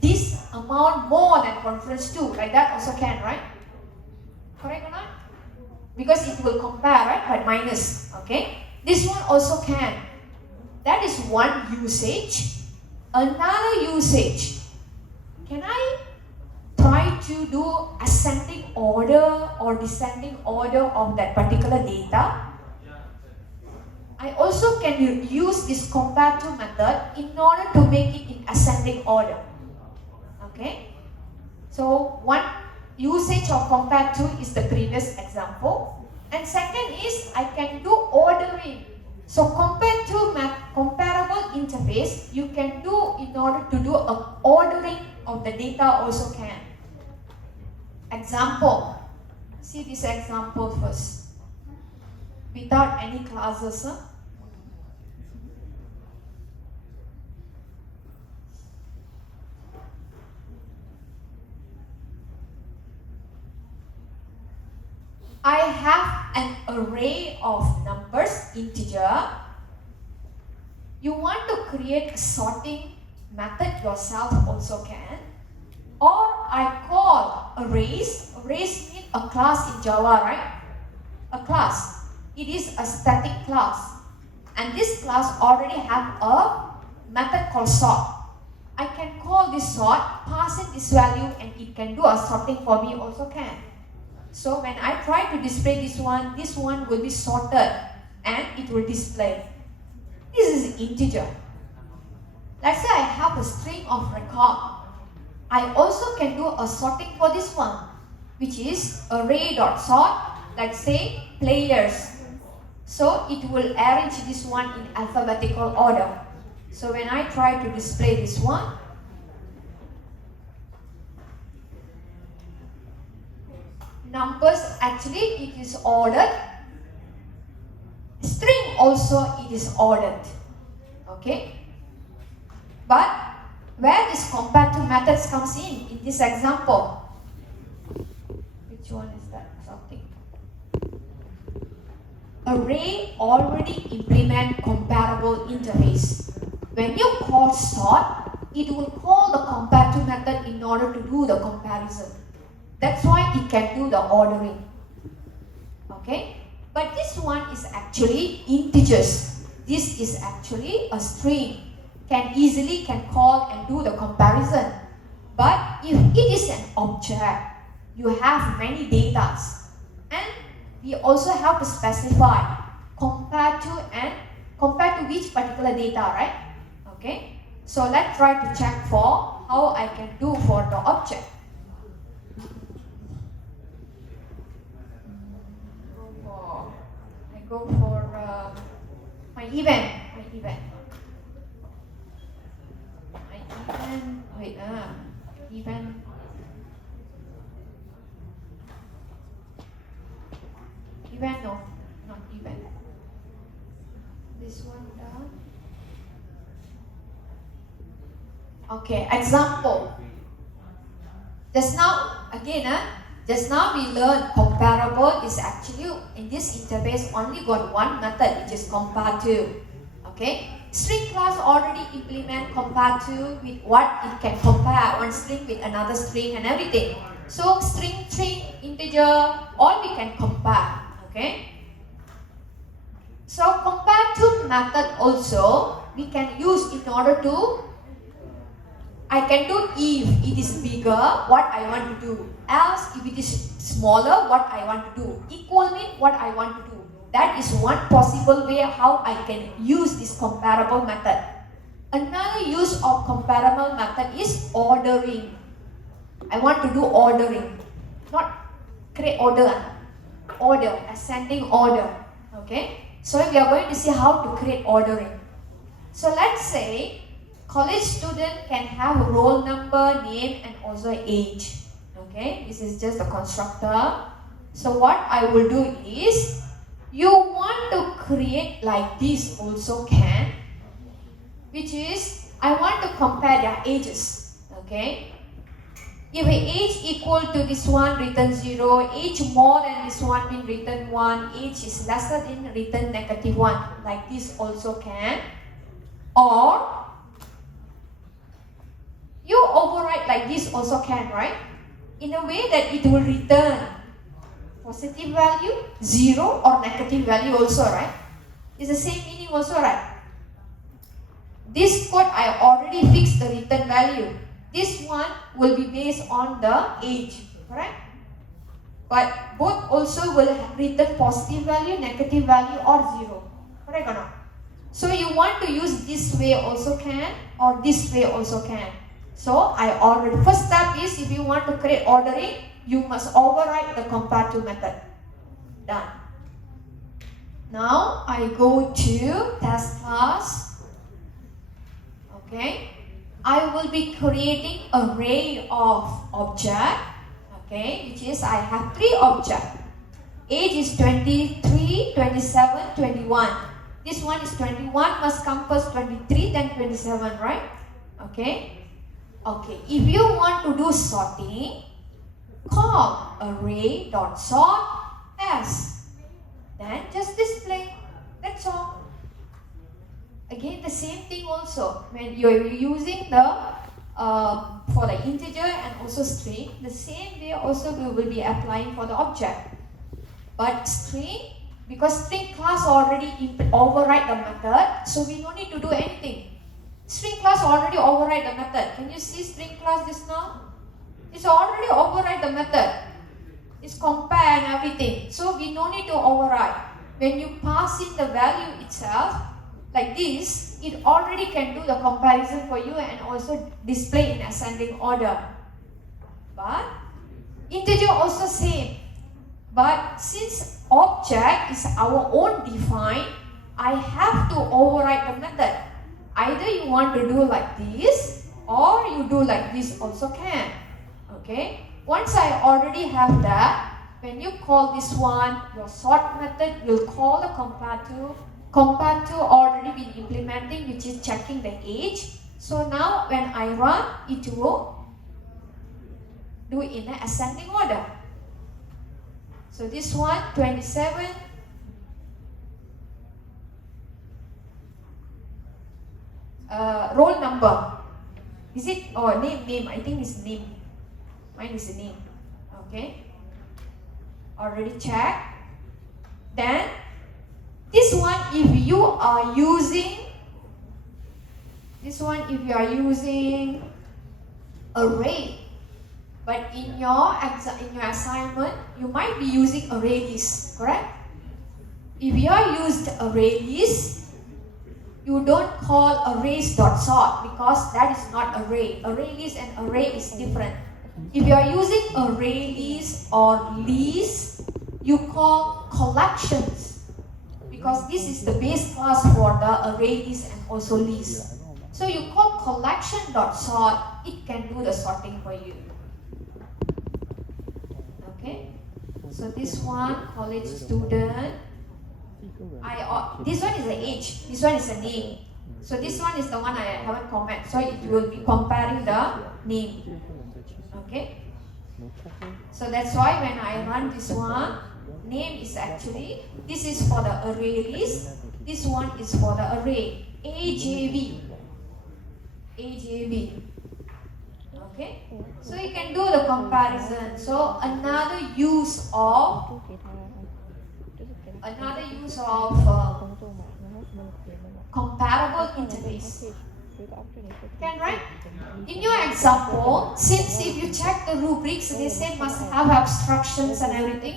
this amount more than conference 2. Like that also can, right? Correct or not? Because it will compare, right? But minus, okay? This one also can. That is one usage. Another usage. Can I try to do ascending order or descending order of that particular data? I also can use this compare to method in order to make it in ascending order. Okay? So one usage of compare to is the previous example. And second is I can do ordering. So compare to comparable interface, you can do in order to do a ordering of the data also can. Example. See this example first. Without any classes. I have an array of numbers, integer. You want to create a sorting method yourself also can. Or I call arrays. Arrays means a class in Java, right? A class. It is a static class. And this class already have a method called sort. I can call this sort, pass in this value, and it can do a sorting for me also can. So when I try to display this one will be sorted and it will display. This is integer. Let's say I have a string of record. I also can do a sorting for this one, which is array.sort, let's say players. So it will arrange this one in alphabetical order. So when I try to display this one, numbers actually it is ordered. String also it is ordered. Okay. But where this comparative methods comes in this example? Which one is that? Something. Array already implement comparable interface. When you call sort, it will call the comparative method in order to do the comparison. That's why it can do the ordering. Okay? But this one is actually integers. This is actually a string. Can easily call and do the comparison. But if it is an object, you have many data, and we also have to specify compared to which particular data, right? Okay. So let's try to check for how I can do for the object. I go for my event. Event. Event, no, not event. This one done. Okay, example. Just now we learned comparable is actually in this interface only got one method, which is compare to. Okay, string class already implement compare to with what it can compare one string with another string and everything. So string, integer, all we can compare. Okay. So compare to method also we can use in order to. I can do if it is bigger, what I want to do. Else, if it is smaller, what I want to do. Equal mean what I want to do. That is one possible way how I can use this comparable method. Another use of comparable method is ordering. I want to do ordering, not create order. Order, ascending order. Okay. So we are going to see how to create ordering. So let's say college student can have roll number, name, and also age. Okay, this is just a constructor. So what I will do is, you want to create like this also can, which is I want to compare their ages. Okay, if age equal to this one, written 0, age more than this one mean written 1, age is lesser than written -1, like this also can. Or you override like this also can, right? In a way that it will return positive value, 0, or negative value also, right? It's the same meaning also, right? This code I already fixed the return value. This one will be based on the age, correct? But both also will return positive value, negative value, or 0, correct or not? So you want to use this way also can, or this way also can. So I already, first step is if you want to create ordering, you must override the compare to method. Done. Now I go to test class. Okay. I will be creating array of object. Okay, which is I have 3 objects. Age is 23, 27, 21. This one is 21 must come first 23 then 27, right? Okay. Okay, if you want to do sorting, call array.sort s. Then just display. That's all. Again, the same thing also. When you're using the for the integer and also string, the same way also we will be applying for the object. But string, because string class already override the method, so we don't need to do anything. String class already override the method. Can you see string class just now? It's already override the method. It's compare and everything. So we no need to override. When you pass in the value itself, like this, it already can do the comparison for you and also display in ascending order. But integer also same. But since object is our own define, I have to override the method. Either you want to do like this or you do like this also can. Okay. Once I already have that, when you call this one, your sort method will call the compare to. Compare to already been implementing, which is checking the age. So now when I run, it will do it in an ascending order. So this one, 27. Roll number. Is it? Oh, name. I think it's name. Mine is the name. Okay. Already checked. Then, this one, if you are using array, but in your assignment, you might be using array list, correct? If you are used array list, you don't call arrays.sort because that is not array. Array list and array is different. If you are using array list or list, you call collections because this is the base class for the array list and also list. So you call collection.sort, it can do the sorting for you. Okay, so this one, college student. This one is the age, this one is the name. So this one is the one I haven't commented, so it will be comparing the name. Okay, so that's why when I run this one, name is actually, this is for the array list, this one is for the array, AJV. Okay, so you can do the comparison. So another use of comparable interface. Can write in your example, since if you check the rubrics, they say must have abstractions and everything.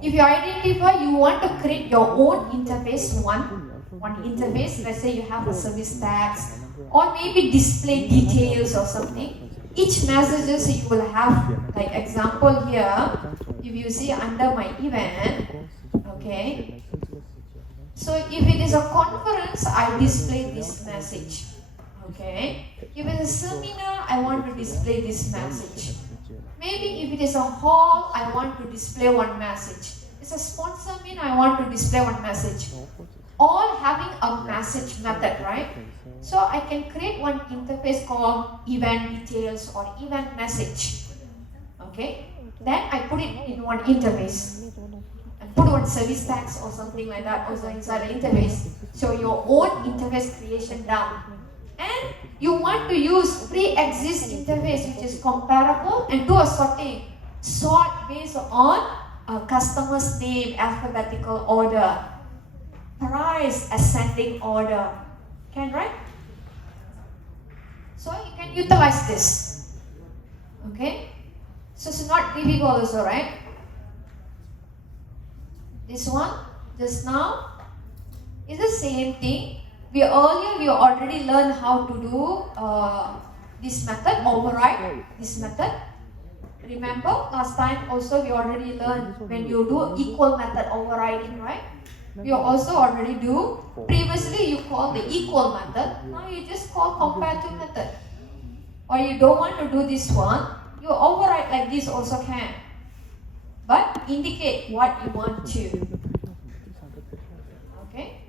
If you identify you want to create your own interface, one interface, let's say you have a service tags or maybe display details or something. Each messages you will have, like example here, if you see under my event, okay. So if it is a conference, I display this message. Okay. If it is a seminar, I want to display this message. Maybe if it is a hall, I want to display one message. It's a sponsor meet, I want to display one message. All having a message method, right? So I can create one interface called event details or event message. Okay. Then I put it in one interface. And put one service tags or something like that also inside the interface. So your own interface creation down. And you want to use pre-exist interface which is comparable and do a sorting. Sort based on a customer's name, alphabetical order. Price, ascending order. Can, right? So you can utilize this. Okay? So it's not difficult also, right? This one, just now, is the same thing. We already learned how to do this method, override this method. Remember, last time also we already learned when you do equal method overriding, right? We also already do. Previously you call the equal method, now you just call compare to method. Or you don't want to do this one, you override like this also can. But indicate what you want to. Okay?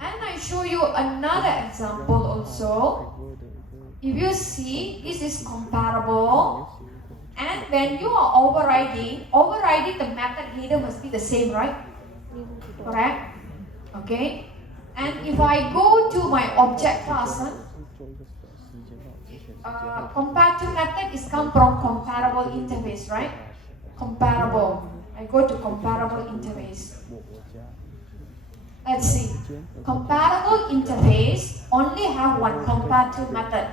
And I show you another example also. If you see, this is comparable. And when you are overriding the method header must be the same, right? Correct? Okay? And if I go to my object class, compare to method is come from comparable interface, right? Comparable. I go to comparable interface. Let's see. Comparable interface only have one compare to method.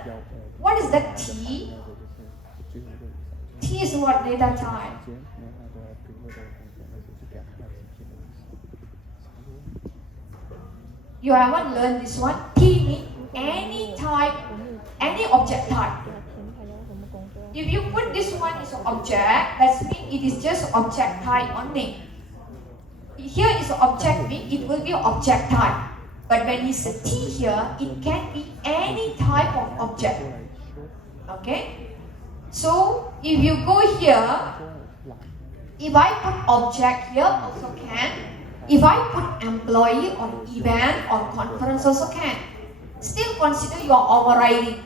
What is that T? T is what data type? You haven't learned this one. T means any type, any object type. If you put this one is object, that means it is just object type only. Here is object mean it will be object type. But when it's a T here, it can be any type of object. Okay? So if you go here, if I put object here also can. If I put employee or event or conference also can. Still consider you are overriding.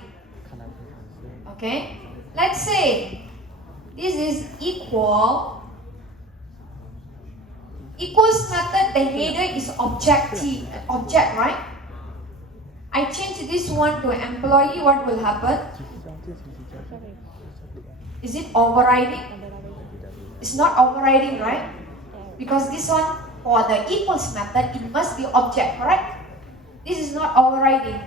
Okay? Let's say this is equals method, the header is object, right? I change this one to employee, what will happen? Is it overriding? It's not overriding, right? Because this one, for the equals method, it must be object, correct? This is not overriding.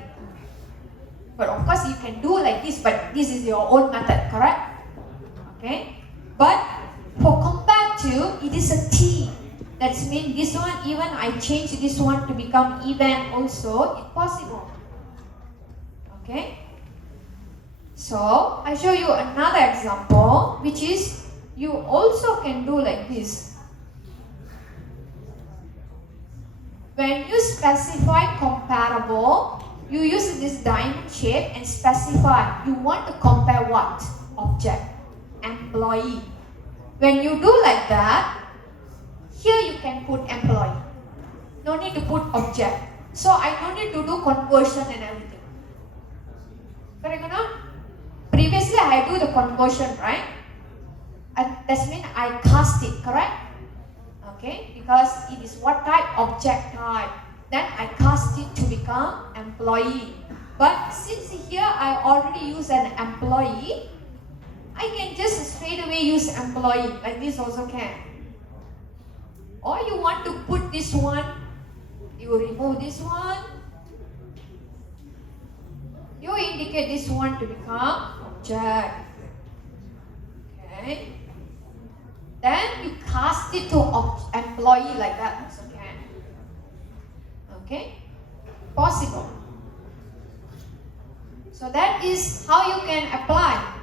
But of course, you can do like this, but this is your own method, correct? Okay? But for compare to, it is a T. That means this one, even I change this one to become event also, it's possible. Okay? So, I show you another example, which is, you also can do like this. When you specify comparable, you use this diamond shape and specify, you want to compare what? Object, employee. When you do like that, here you can put employee. No need to put object. So I don't need to do conversion and everything. Correct or not? Previously I do the conversion, right? And that means I cast it, correct? Okay, because it is what type? Object type. Then I cast it to become employee. But since here I already use an employee, I can just straight away use employee. Like this also can. Or you want to put this one, you remove this one, you indicate this one to become object. Okay. Then you cast it to employee like that also can. Okay. Possible. So that is how you can apply.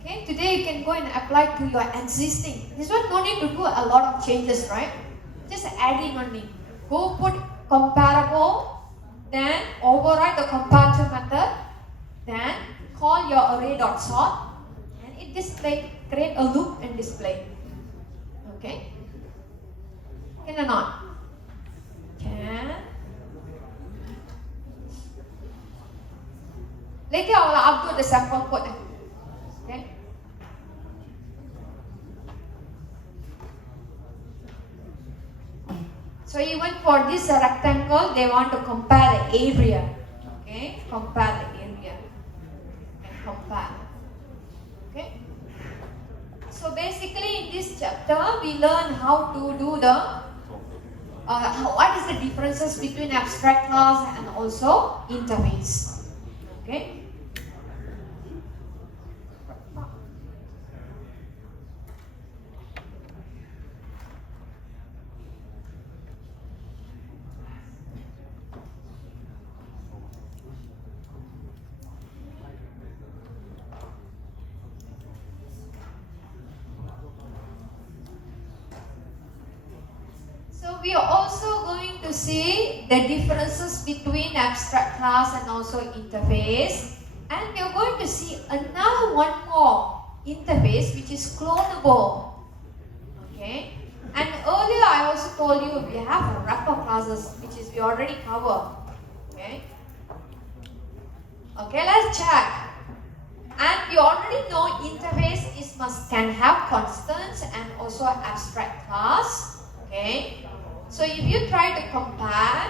Okay, today you can go and apply to your existing. This one no need to do a lot of changes, right? Just adding only. Go put comparable, then override the comparator method, then call your array.sort, and it display, create a loop and display. Okay? Can or not? Can. Later I will upload the sample code. Okay? So even for this rectangle, they want to compare the area. Okay? Compare the area. And compare. Okay? So basically in this chapter, we learn how to do the what is the differences between abstract class and also interface. Okay? We are also going to see the differences between abstract class and also interface, and we are going to see another one more interface which is clonable. Okay, and earlier I also told you we have a wrapper classes which is we already covered. Okay, let's check. And we already know interface is can have constants and also abstract class. Okay. So if you try to compare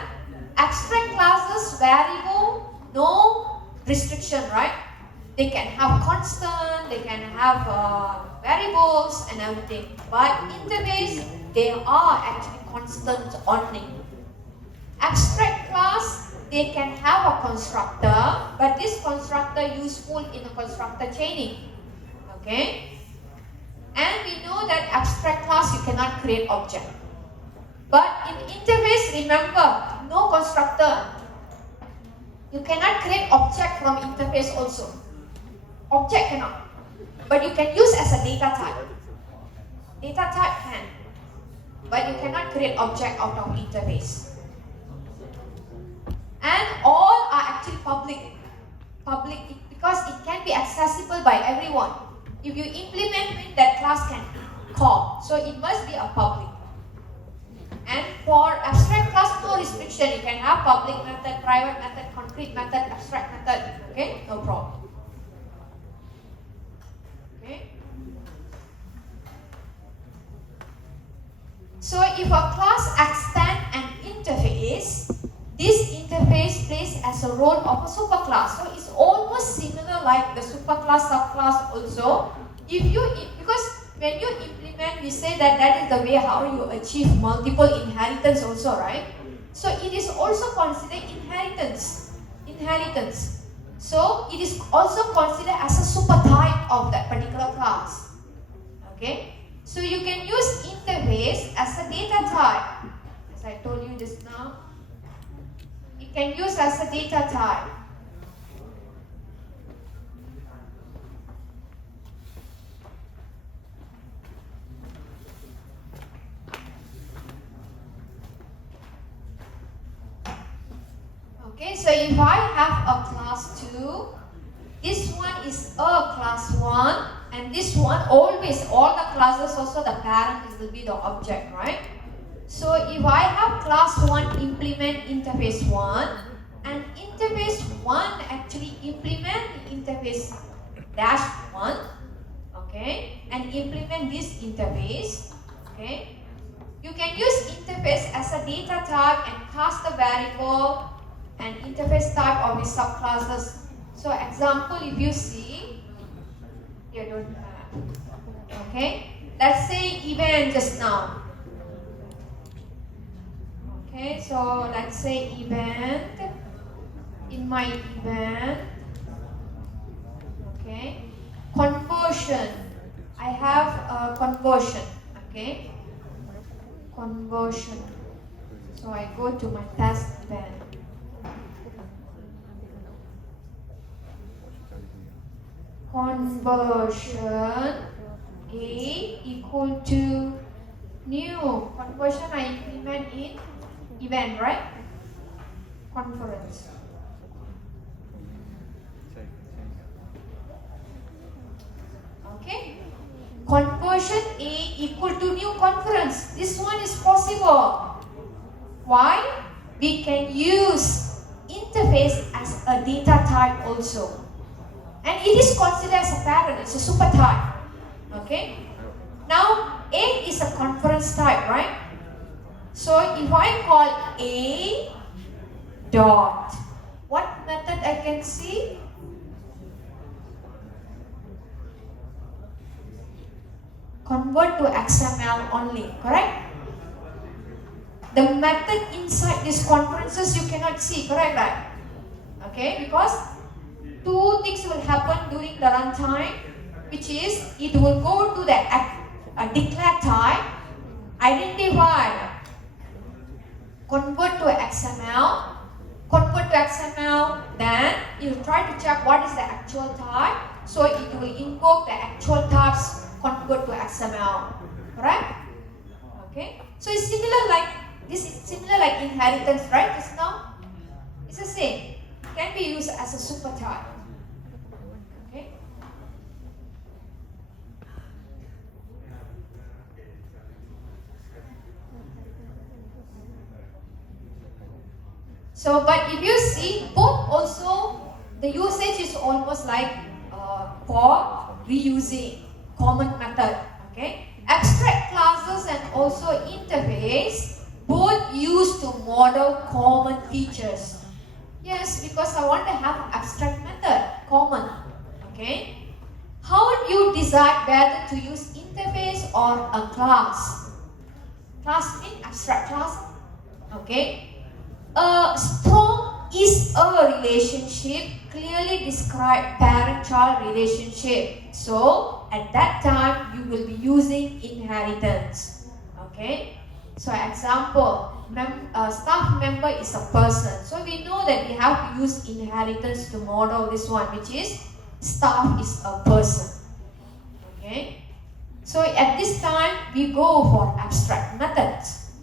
abstract classes, variable, no restriction, right? They can have constant, they can have variables and everything. But interface, they are actually constant only. Abstract class, they can have a constructor, but this constructor useful in a constructor chaining. Okay? And we know that abstract class, you cannot create object. But in interface, remember, no constructor. You cannot create object from interface also. Object cannot. But you can use as a data type. Data type can. But you cannot create object out of interface. And all are actually public because it can be accessible by everyone. If you implement it, that class can call. So it must be a public. And for abstract class, no restriction. You can have public method, private method, concrete method, abstract method. Okay, no problem. Okay. So if a class expand an interface, this interface plays as a role of a superclass. So it's almost similar like the superclass, subclass also. Because when you implement, we say that is the way how you achieve multiple inheritance also, right? So it is also considered inheritance. So it is also considered as a supertype of that particular class. Okay? So you can use interface as a data type. As I told you just now. It can use as a data type. Okay, so if I have a class 2, this one is a class 1, and this one always, all the classes also the parent will be the object, right? So if I have class 1 implement interface 1, and interface 1 actually implement interface dash 1, okay, and implement this interface, okay, you can use interface as a data type and pass the variable and interface type of the subclasses. So example, if you see, you don't have, okay, let's say event just now. Okay, so let's say event, in my event, okay, conversion, I have a conversion, okay, conversion, so I go to my test event, conversion A equal to new, conversion I implement in event, right? Conference. Okay. Conversion A equal to new conference. This one is possible. Why? We can use interface as a data type also. And it is considered as a parent, it's a super type. Okay. Now A is a conference type, right? So if I call A dot, what method I can see? Convert to XML only, correct? The method inside these conferences you cannot see, correct, right? Okay, because two things will happen during the runtime, which is it will go to the declare type, identify, convert to XML, then you try to check what is the actual type, so it will invoke the actual types, convert to XML, correct? Okay, so it's similar like this is similar like inheritance, right? Just now, it's the same. It can be used as a super type. Okay. So, but if you see, both also the usage is almost like for reusing common method. Okay, abstract classes and also interface both used to model common features. Yes, because I want to have abstract method, common. Okay, how do you decide whether to use interface or a class? Class means abstract class. Okay. A strong is a relationship clearly describe parent-child relationship. So at that time you will be using inheritance. Okay. So example, staff member is a person. So we know that we have to use inheritance to model this one, which is staff is a person. Okay. So at this time we go for abstract methods.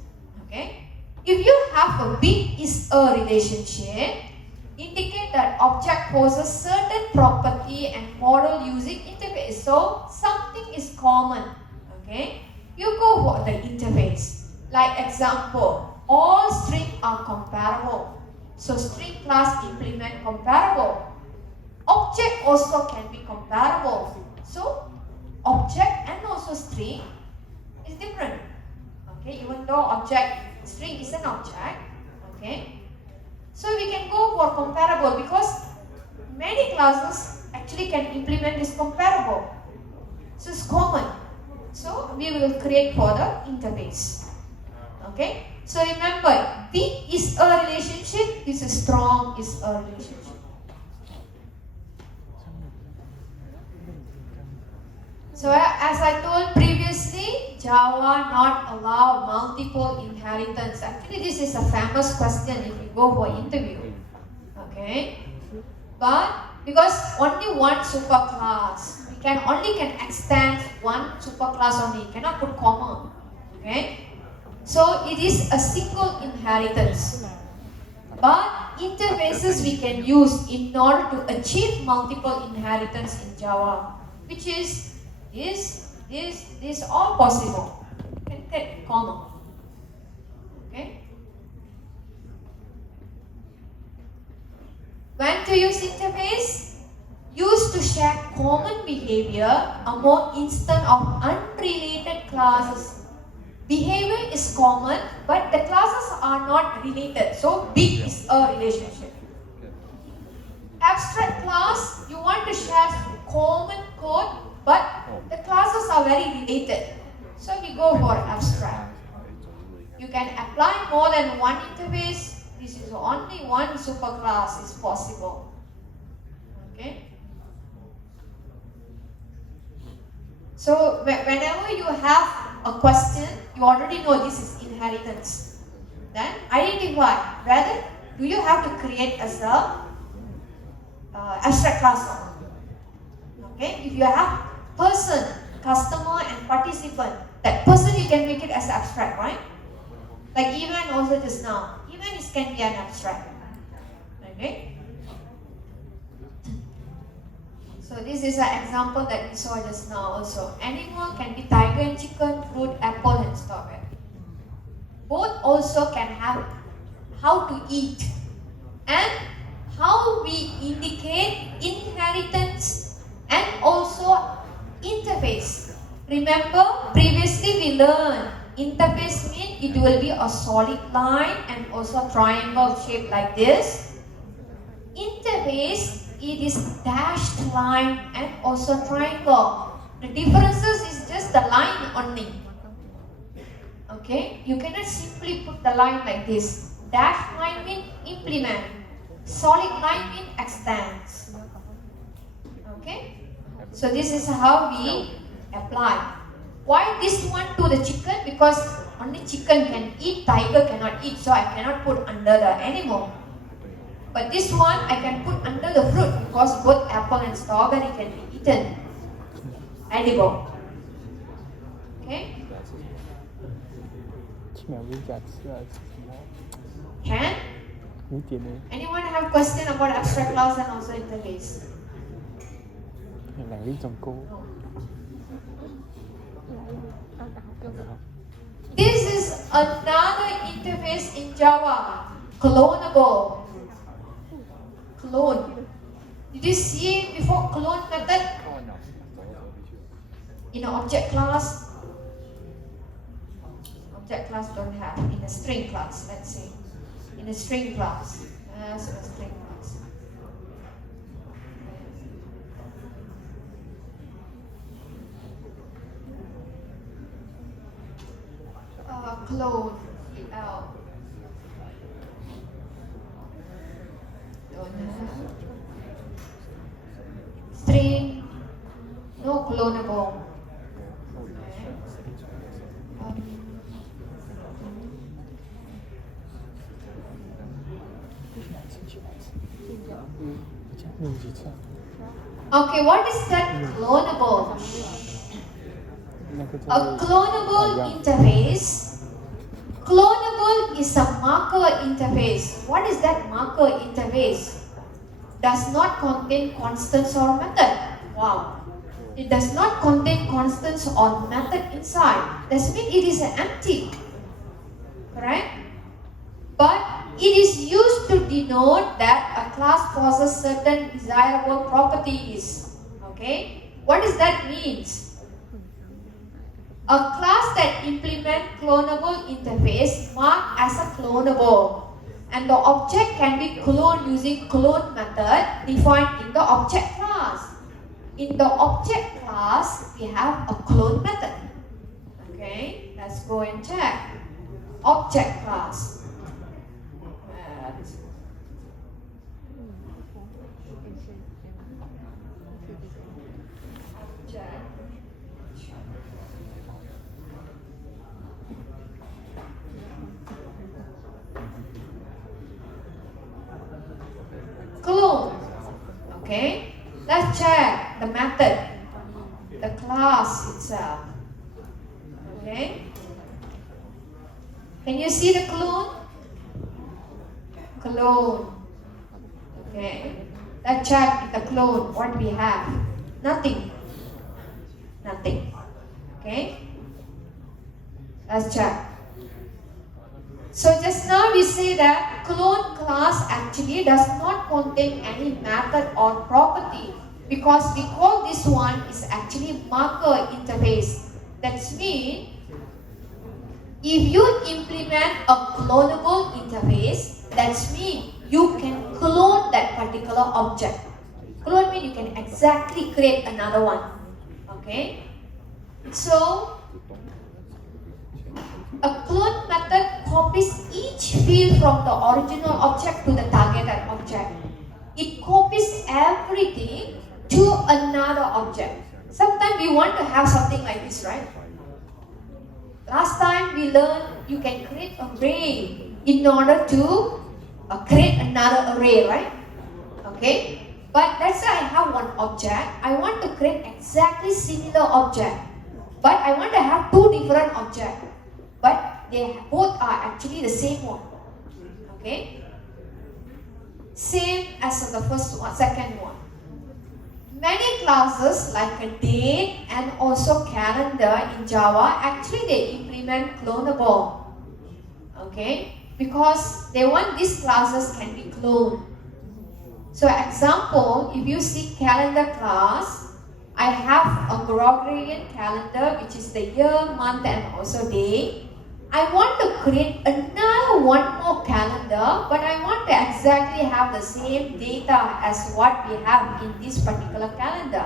Okay. If you have a big is a relationship, indicate that object possesses certain property and model using interface. So something is common. Okay. You go for the interface. Like example, all strings are comparable. So string class implement comparable. Object also can be comparable. So object and also string is different. Okay, even though string is an object. Okay. So we can go for comparable because many classes actually can implement this comparable. So it's common. So we will create for the interface. Okay. So remember, big is a relationship, this is strong is a relationship. So as I told previously, Java not allow multiple inheritance. Actually, this is a famous question if you go for interview. Okay, but because only one superclass, we can extend one superclass only. You cannot put comma. Okay, so it is a single inheritance. But interfaces we can use in order to achieve multiple inheritance in Java, which is this all possible. You can take comma. Okay. When to use interface? Used to share common behavior among instance of unrelated classes. Behavior is common, but the classes are not related. So big is a relationship. Abstract class, you want to share common code, but the classes are very related. So we go for abstract. You can apply more than one interface. This is only one superclass is possible. Okay. So whenever you have a question, you already know this is inheritance. Then identify whether do you have to create as a abstract class or not. Okay. If you have person, customer and participant, that person you can make it as abstract, right? Like event also just now. Event can be an abstract. Okay. So this is an example that we saw just now also. Animal can be tiger and chicken, fruit, apple and strawberry. Both also can have how to eat and how we indicate inheritance and also interface. Remember previously we learned interface means it will be a solid line and also triangle shape like this. Interface, it is dashed line and also triangle. The differences is just the line only. Okay, you cannot simply put the line like this. Dashed line means implement. Solid line means extends. Okay, so this is how we apply. Why this one to the chicken? Because only chicken can eat, tiger cannot eat, so I cannot put under the animal. But this one I can put under the fruit because both apple and strawberry can be eaten. Edible. Okay? Can? Anyone have question about abstract class and also interface? No. This is another interface in Java, clonable. Clone. Did you see before clone method? In an object class? Object class don't have. In a string class, let's say. In a string class. Yes, in a string class. Clone. L. Don't have. String. No clonable. Okay, what is that clonable? A clonable interface. Clonable is a marker interface. What is that marker interface? Does not contain constants or method. Wow. It does not contain constants or method inside. That means it is empty. Correct? But it is used to denote that a class possesses certain desirable properties. Okay? What does that mean? A class that implements clonable interface marked as a clonable, and the object can be cloned using clone method defined in the object class. In the object class, we have a clone method. Okay, let's go and check. Object class. Clone. Okay, let's check the method, the class itself. Okay, can you see the clone? Clone. Okay, let's check the clone. What we have? Nothing. Nothing. Okay, let's check. So just now we say that clone class actually does not contain any method or property, because we call this one is actually marker interface. That's mean if you implement a clonable interface, that's mean you can clone that particular object. Clone means you can exactly create another one. Okay? So a clone method copies each field from the original object to the targeted object. It copies everything to another object. Sometimes we want to have something like this, right? Last time we learned you can create an array in order to create another array, right? Okay? But let's say I have one object. I want to create exactly similar object. But I want to have two different objects. But they both are actually the same one. Okay? Same as the first one, second one. Many classes like a date and also calendar in Java, actually they implement clonable. Okay? Because they want these classes can be cloned. So example, if you see calendar class, I have a Gregorian calendar, which is the year, month and also day. I want to create another one more calendar, but I want to exactly have the same data as what we have in this particular calendar,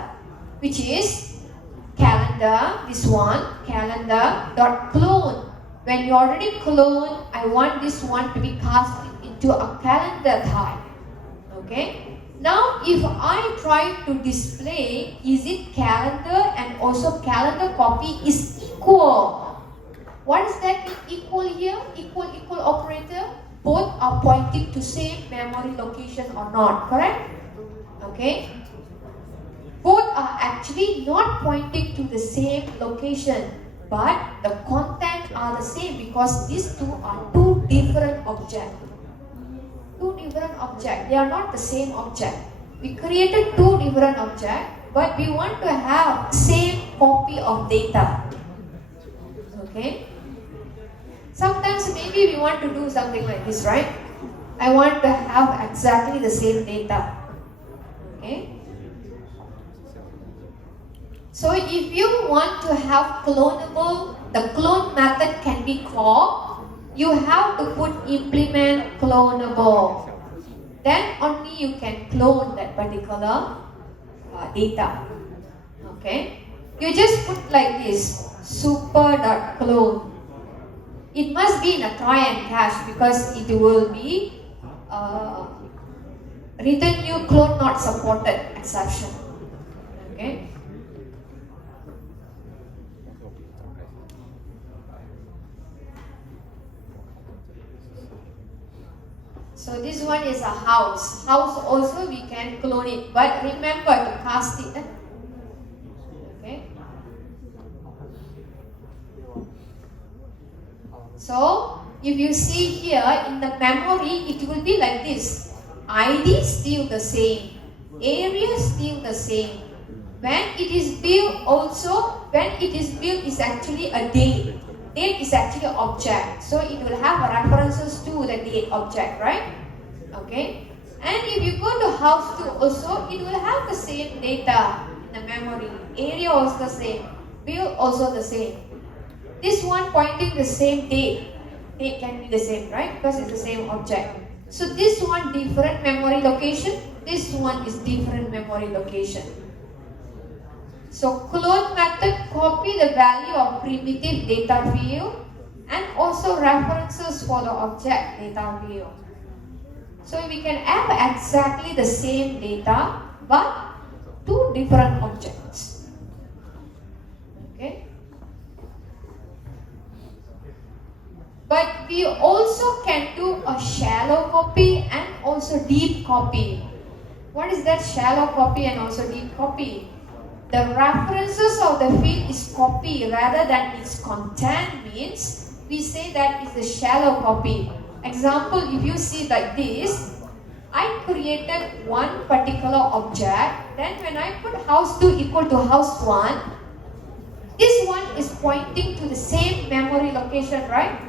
which is calendar, this one, calendar.clone. When you already clone, I want this one to be cast into a calendar type. Okay? Now, if I try to display, is it calendar and also calendar copy is equal? What does that mean, equal here? Equal operator? Both are pointing to same memory location or not, correct? Okay? Both are actually not pointing to the same location, but the content are the same because these two are two different objects. Two different objects. They are not the same object. We created two different objects, but we want to have same copy of data. Okay? Sometimes maybe we want to do something like this, right? I want to have exactly the same data. Okay? So if you want to have clonable, the clone method can be called, you have to put implement clonable. Then only you can clone that particular data. Okay? You just put like this, super.clone. It must be in a try and catch because it will be return new clone not supported exception. Okay? So So this one is a house. House also we can clone it, but remember to cast it. Okay. So if you see here in the memory, it will be like this. ID still the same. Area still the same. When it is built also, when it is built is actually a date. Date is actually an object. So it will have references to the date object, right? Okay. And if you go to house 2 also, it will have the same data in the memory. Area also the same. Build also the same. This one pointing the same date. Date can be the same, right? Because it's the same object. So this one different memory location. This one is different memory location. So clone method copy the value of primitive data field and also references for the object data field. So we can have exactly the same data but two different objects. Okay. But we also can do a shallow copy and also deep copy. What is that shallow copy and also deep copy? The references of the field is copy rather than its content means we say that is a shallow copy. Example, if you see like this, I created one particular object, then when I put house 2 equal to house 1, this one is pointing to the same memory location, right?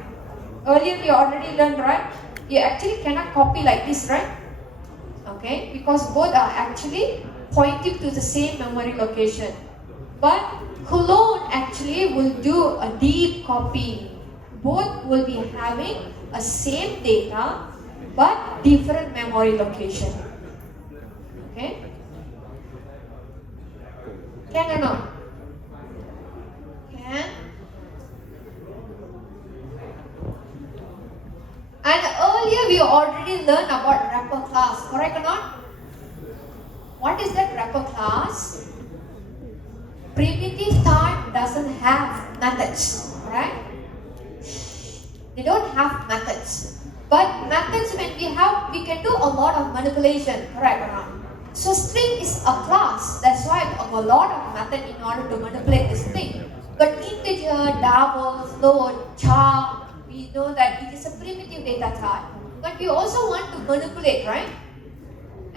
Earlier we already learned, right? You actually cannot copy like this, right? Okay, because both are actually pointing to the same memory location. But clone actually will do a deep copy. Both will be having a same data but different memory location. Okay? Can or not? Can? And earlier we already learned about wrapper class, correct or not? What is that wrapper class? Primitive type doesn't have methods, right? They don't have methods. But methods when we can do a lot of manipulation, correct or not? So string is a class, that's why a lot of method in order to manipulate the string. But integer, double, float, char, we know that it is a primitive data type. But we also want to manipulate, right?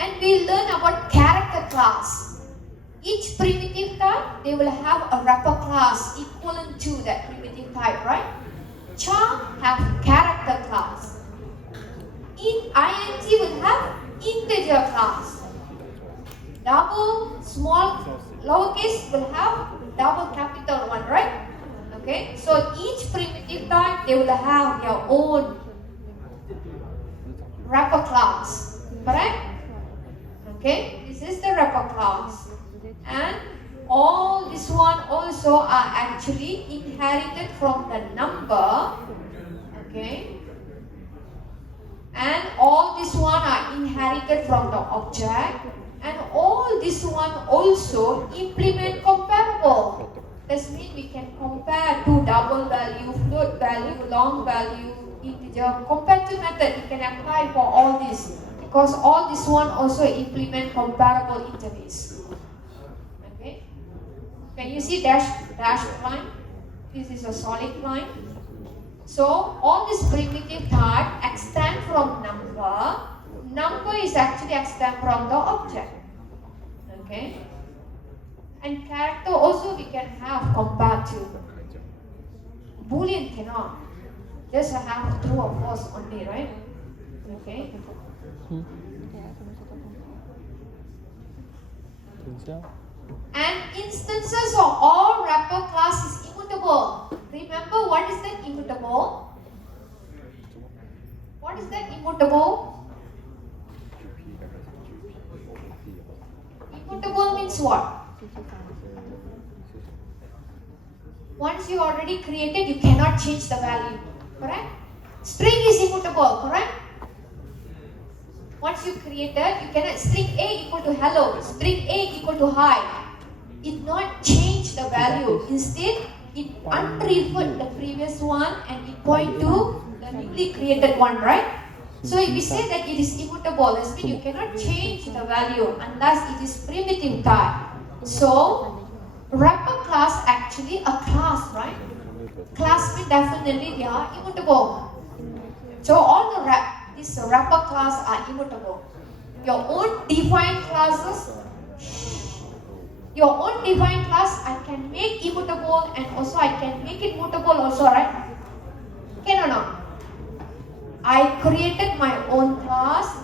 And we learn about character class. Each primitive type, they will have a wrapper class equivalent to that primitive type, right? Char have character class. In ing will have integer class. Double, small, lowercase will have double capital one, right? Okay, so each primitive type, they will have their own wrapper class, correct? Okay, this is the wrapper class. And all this one also are actually inherited from the number. Okay. And all this one are inherited from the object. And all this one also implement comparable. That means we can compare two double value, float value, long value, integer. Comparative method we can apply for all this. Because all this one also implement comparable interface. Okay. Can you see dashed line? This is a solid line. So all this primitive type extend from number. Number is actually extend from the object. Okay. And character also we can have comparative. Boolean cannot. Just have true or false only, right? Okay. And instances of all wrapper class is immutable. Remember what is that immutable? What is that immutable? Immutable means what? Once you already created, you cannot change the value. Correct? String is immutable, correct? Once you created, you cannot string A equal to hello, string A equal to hi. It not change the value. Instead, it unrevert the previous one and it point to the newly created one, right? So if we say that it is immutable, that means you cannot change the value unless it is primitive type. So wrapper class actually a class, right? Class means definitely they are immutable. So all the these wrapper class are immutable. Your own defined classes, your own defined class I can make immutable and also I can make it mutable also, right? Can or not? I created my own class.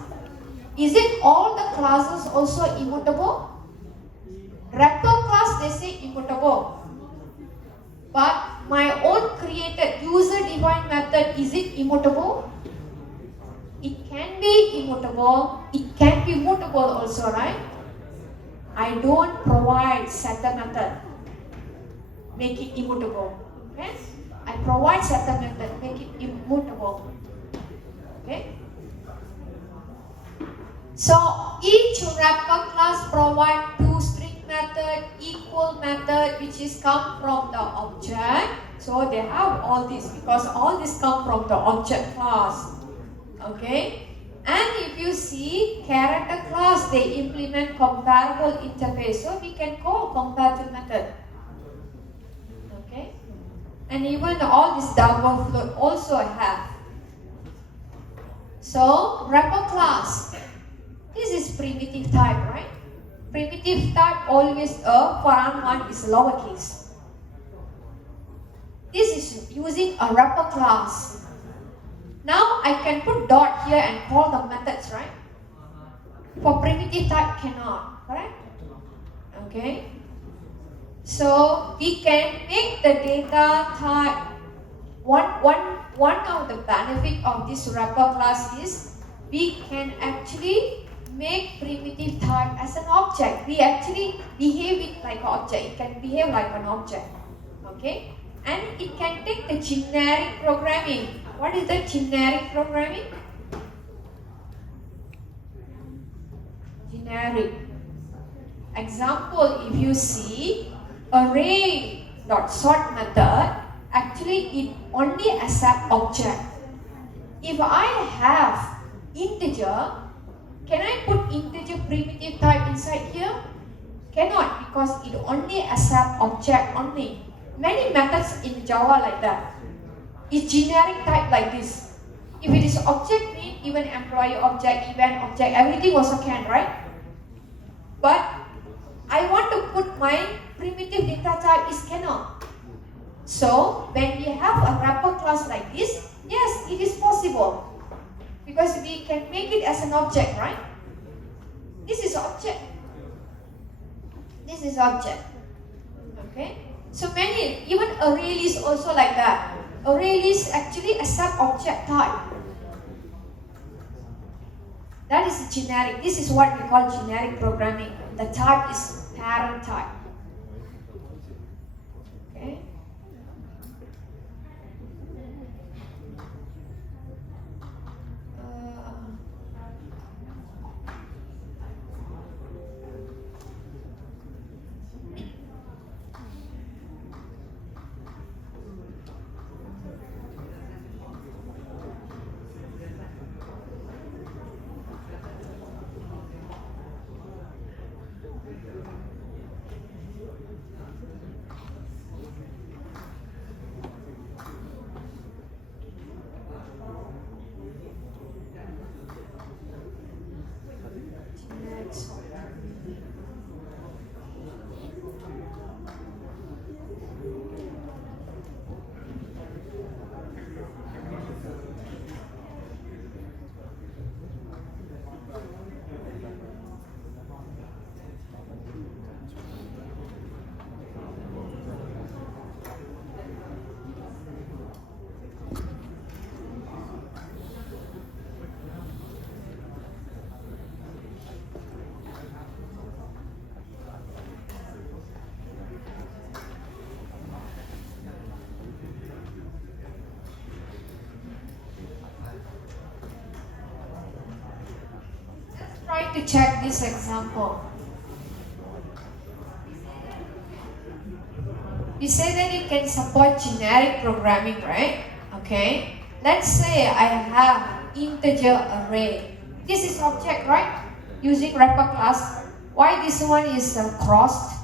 Is it all the classes also immutable? Wrapper class they say immutable. But my own created user-defined method, is it immutable? It can be immutable. It can be mutable also, right? I don't provide setter method, make it immutable. Okay? I provide setter method, make it immutable. Okay? So each wrapper class provide two string method, equal method, which is come from the object. So they have all this because all this come from the object class. Okay? And if you see character class, they implement comparable interface. So we can call comparative method. Okay? And even all this double float also have. So wrapper class, this is primitive type, right? Primitive type always foreign one is lowercase. This is using a wrapper class. Now I can put dot here and call the methods, right? For primitive type cannot, correct? Okay. So we can make the data type. One of the benefit of this wrapper class is we can actually make primitive type as an object. We actually behave it like an object. It can behave like an object. Okay? And it can take the generic programming. What is the generic programming? Generic. Example, if you see array.sort method, actually it only accepts object. If I have integer, can I put integer primitive type inside here? Cannot, because it only accepts object only. Many methods in Java like that. It's generic type like this. If it is object mean even employee object, event object, everything also can, right? But I want to put my primitive data type is cannot. So when we have a wrapper class like this, yes, it is possible. Because we can make it as an object, right? This is object. This is object. Okay? So many, even array list also like that. Array list actually accept object type. That is generic. This is what we call generic programming. The type is parent type. Okay? Try to check this example. We say that it can support generic programming, right? Okay. Let's say I have integer array. This is object, right? Using wrapper class. Why this one is crossed?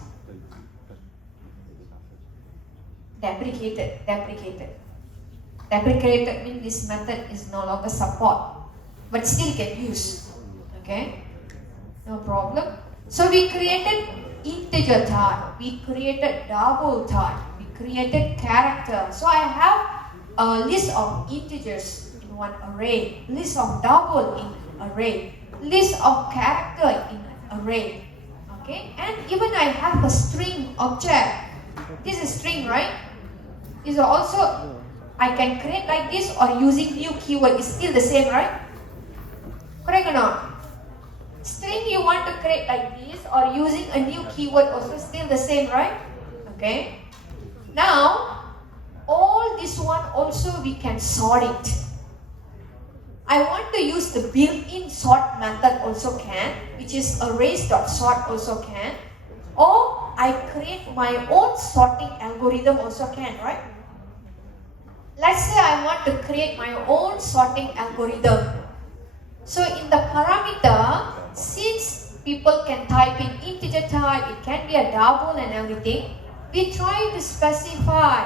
Deprecated. Deprecated means this method is no longer support, but still can use. Okay, no problem. So we created integer type, we created double type, we created character. So I have a list of integers in one array, list of double in array, list of character in an array. Okay, and even I have a string object. This is string, right? This is also, I can create like this or using new keyword is still the same, right? Correct or not? String you want to create like this or using a new keyword also still the same, right? Okay. Now, all this one also we can sort it. I want to use the built-in sort method also can, which is arrays.sort also can. Or I create my own sorting algorithm also can, right? Let's say I want to create my own sorting algorithm. So in the parameter, since people can type in integer type, it can be a double and everything, we try to specify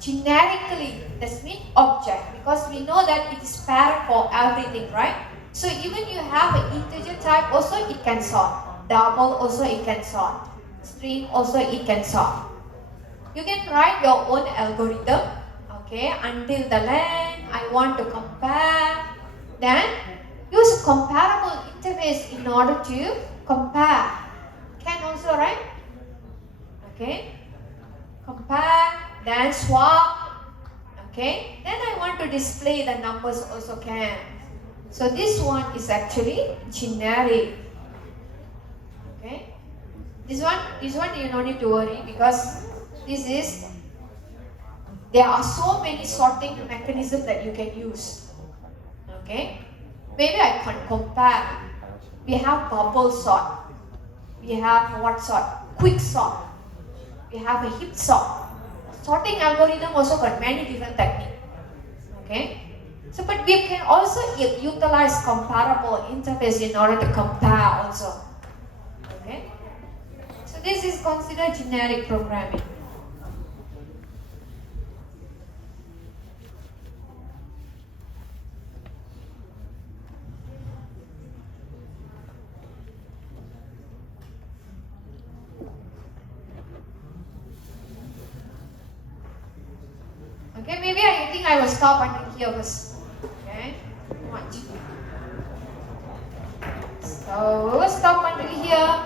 generically the Smith object because we know that it is parent for everything, right? So even you have an integer type also it can sort. Double also it can sort. String also it can sort. You can write your own algorithm. Okay, until the len, I want to compare. Then use a comparable interface in order to compare. Can also, right? Okay, compare, then swap. Okay, then I want to display the numbers also can. So this one is actually generic. Okay, this one you don't need to worry because this is. There are so many sorting mechanisms that you can use. Okay, maybe I can compare. We have bubble sort. We have what sort? Quick sort. We have a heap sort. Sorting algorithm also got many different techniques. Okay, so but we can also utilize comparable interface in order to compare also. Okay, so this is considered generic programming. Okay, maybe I think I will stop until here first. Okay, much. So we will stop until here.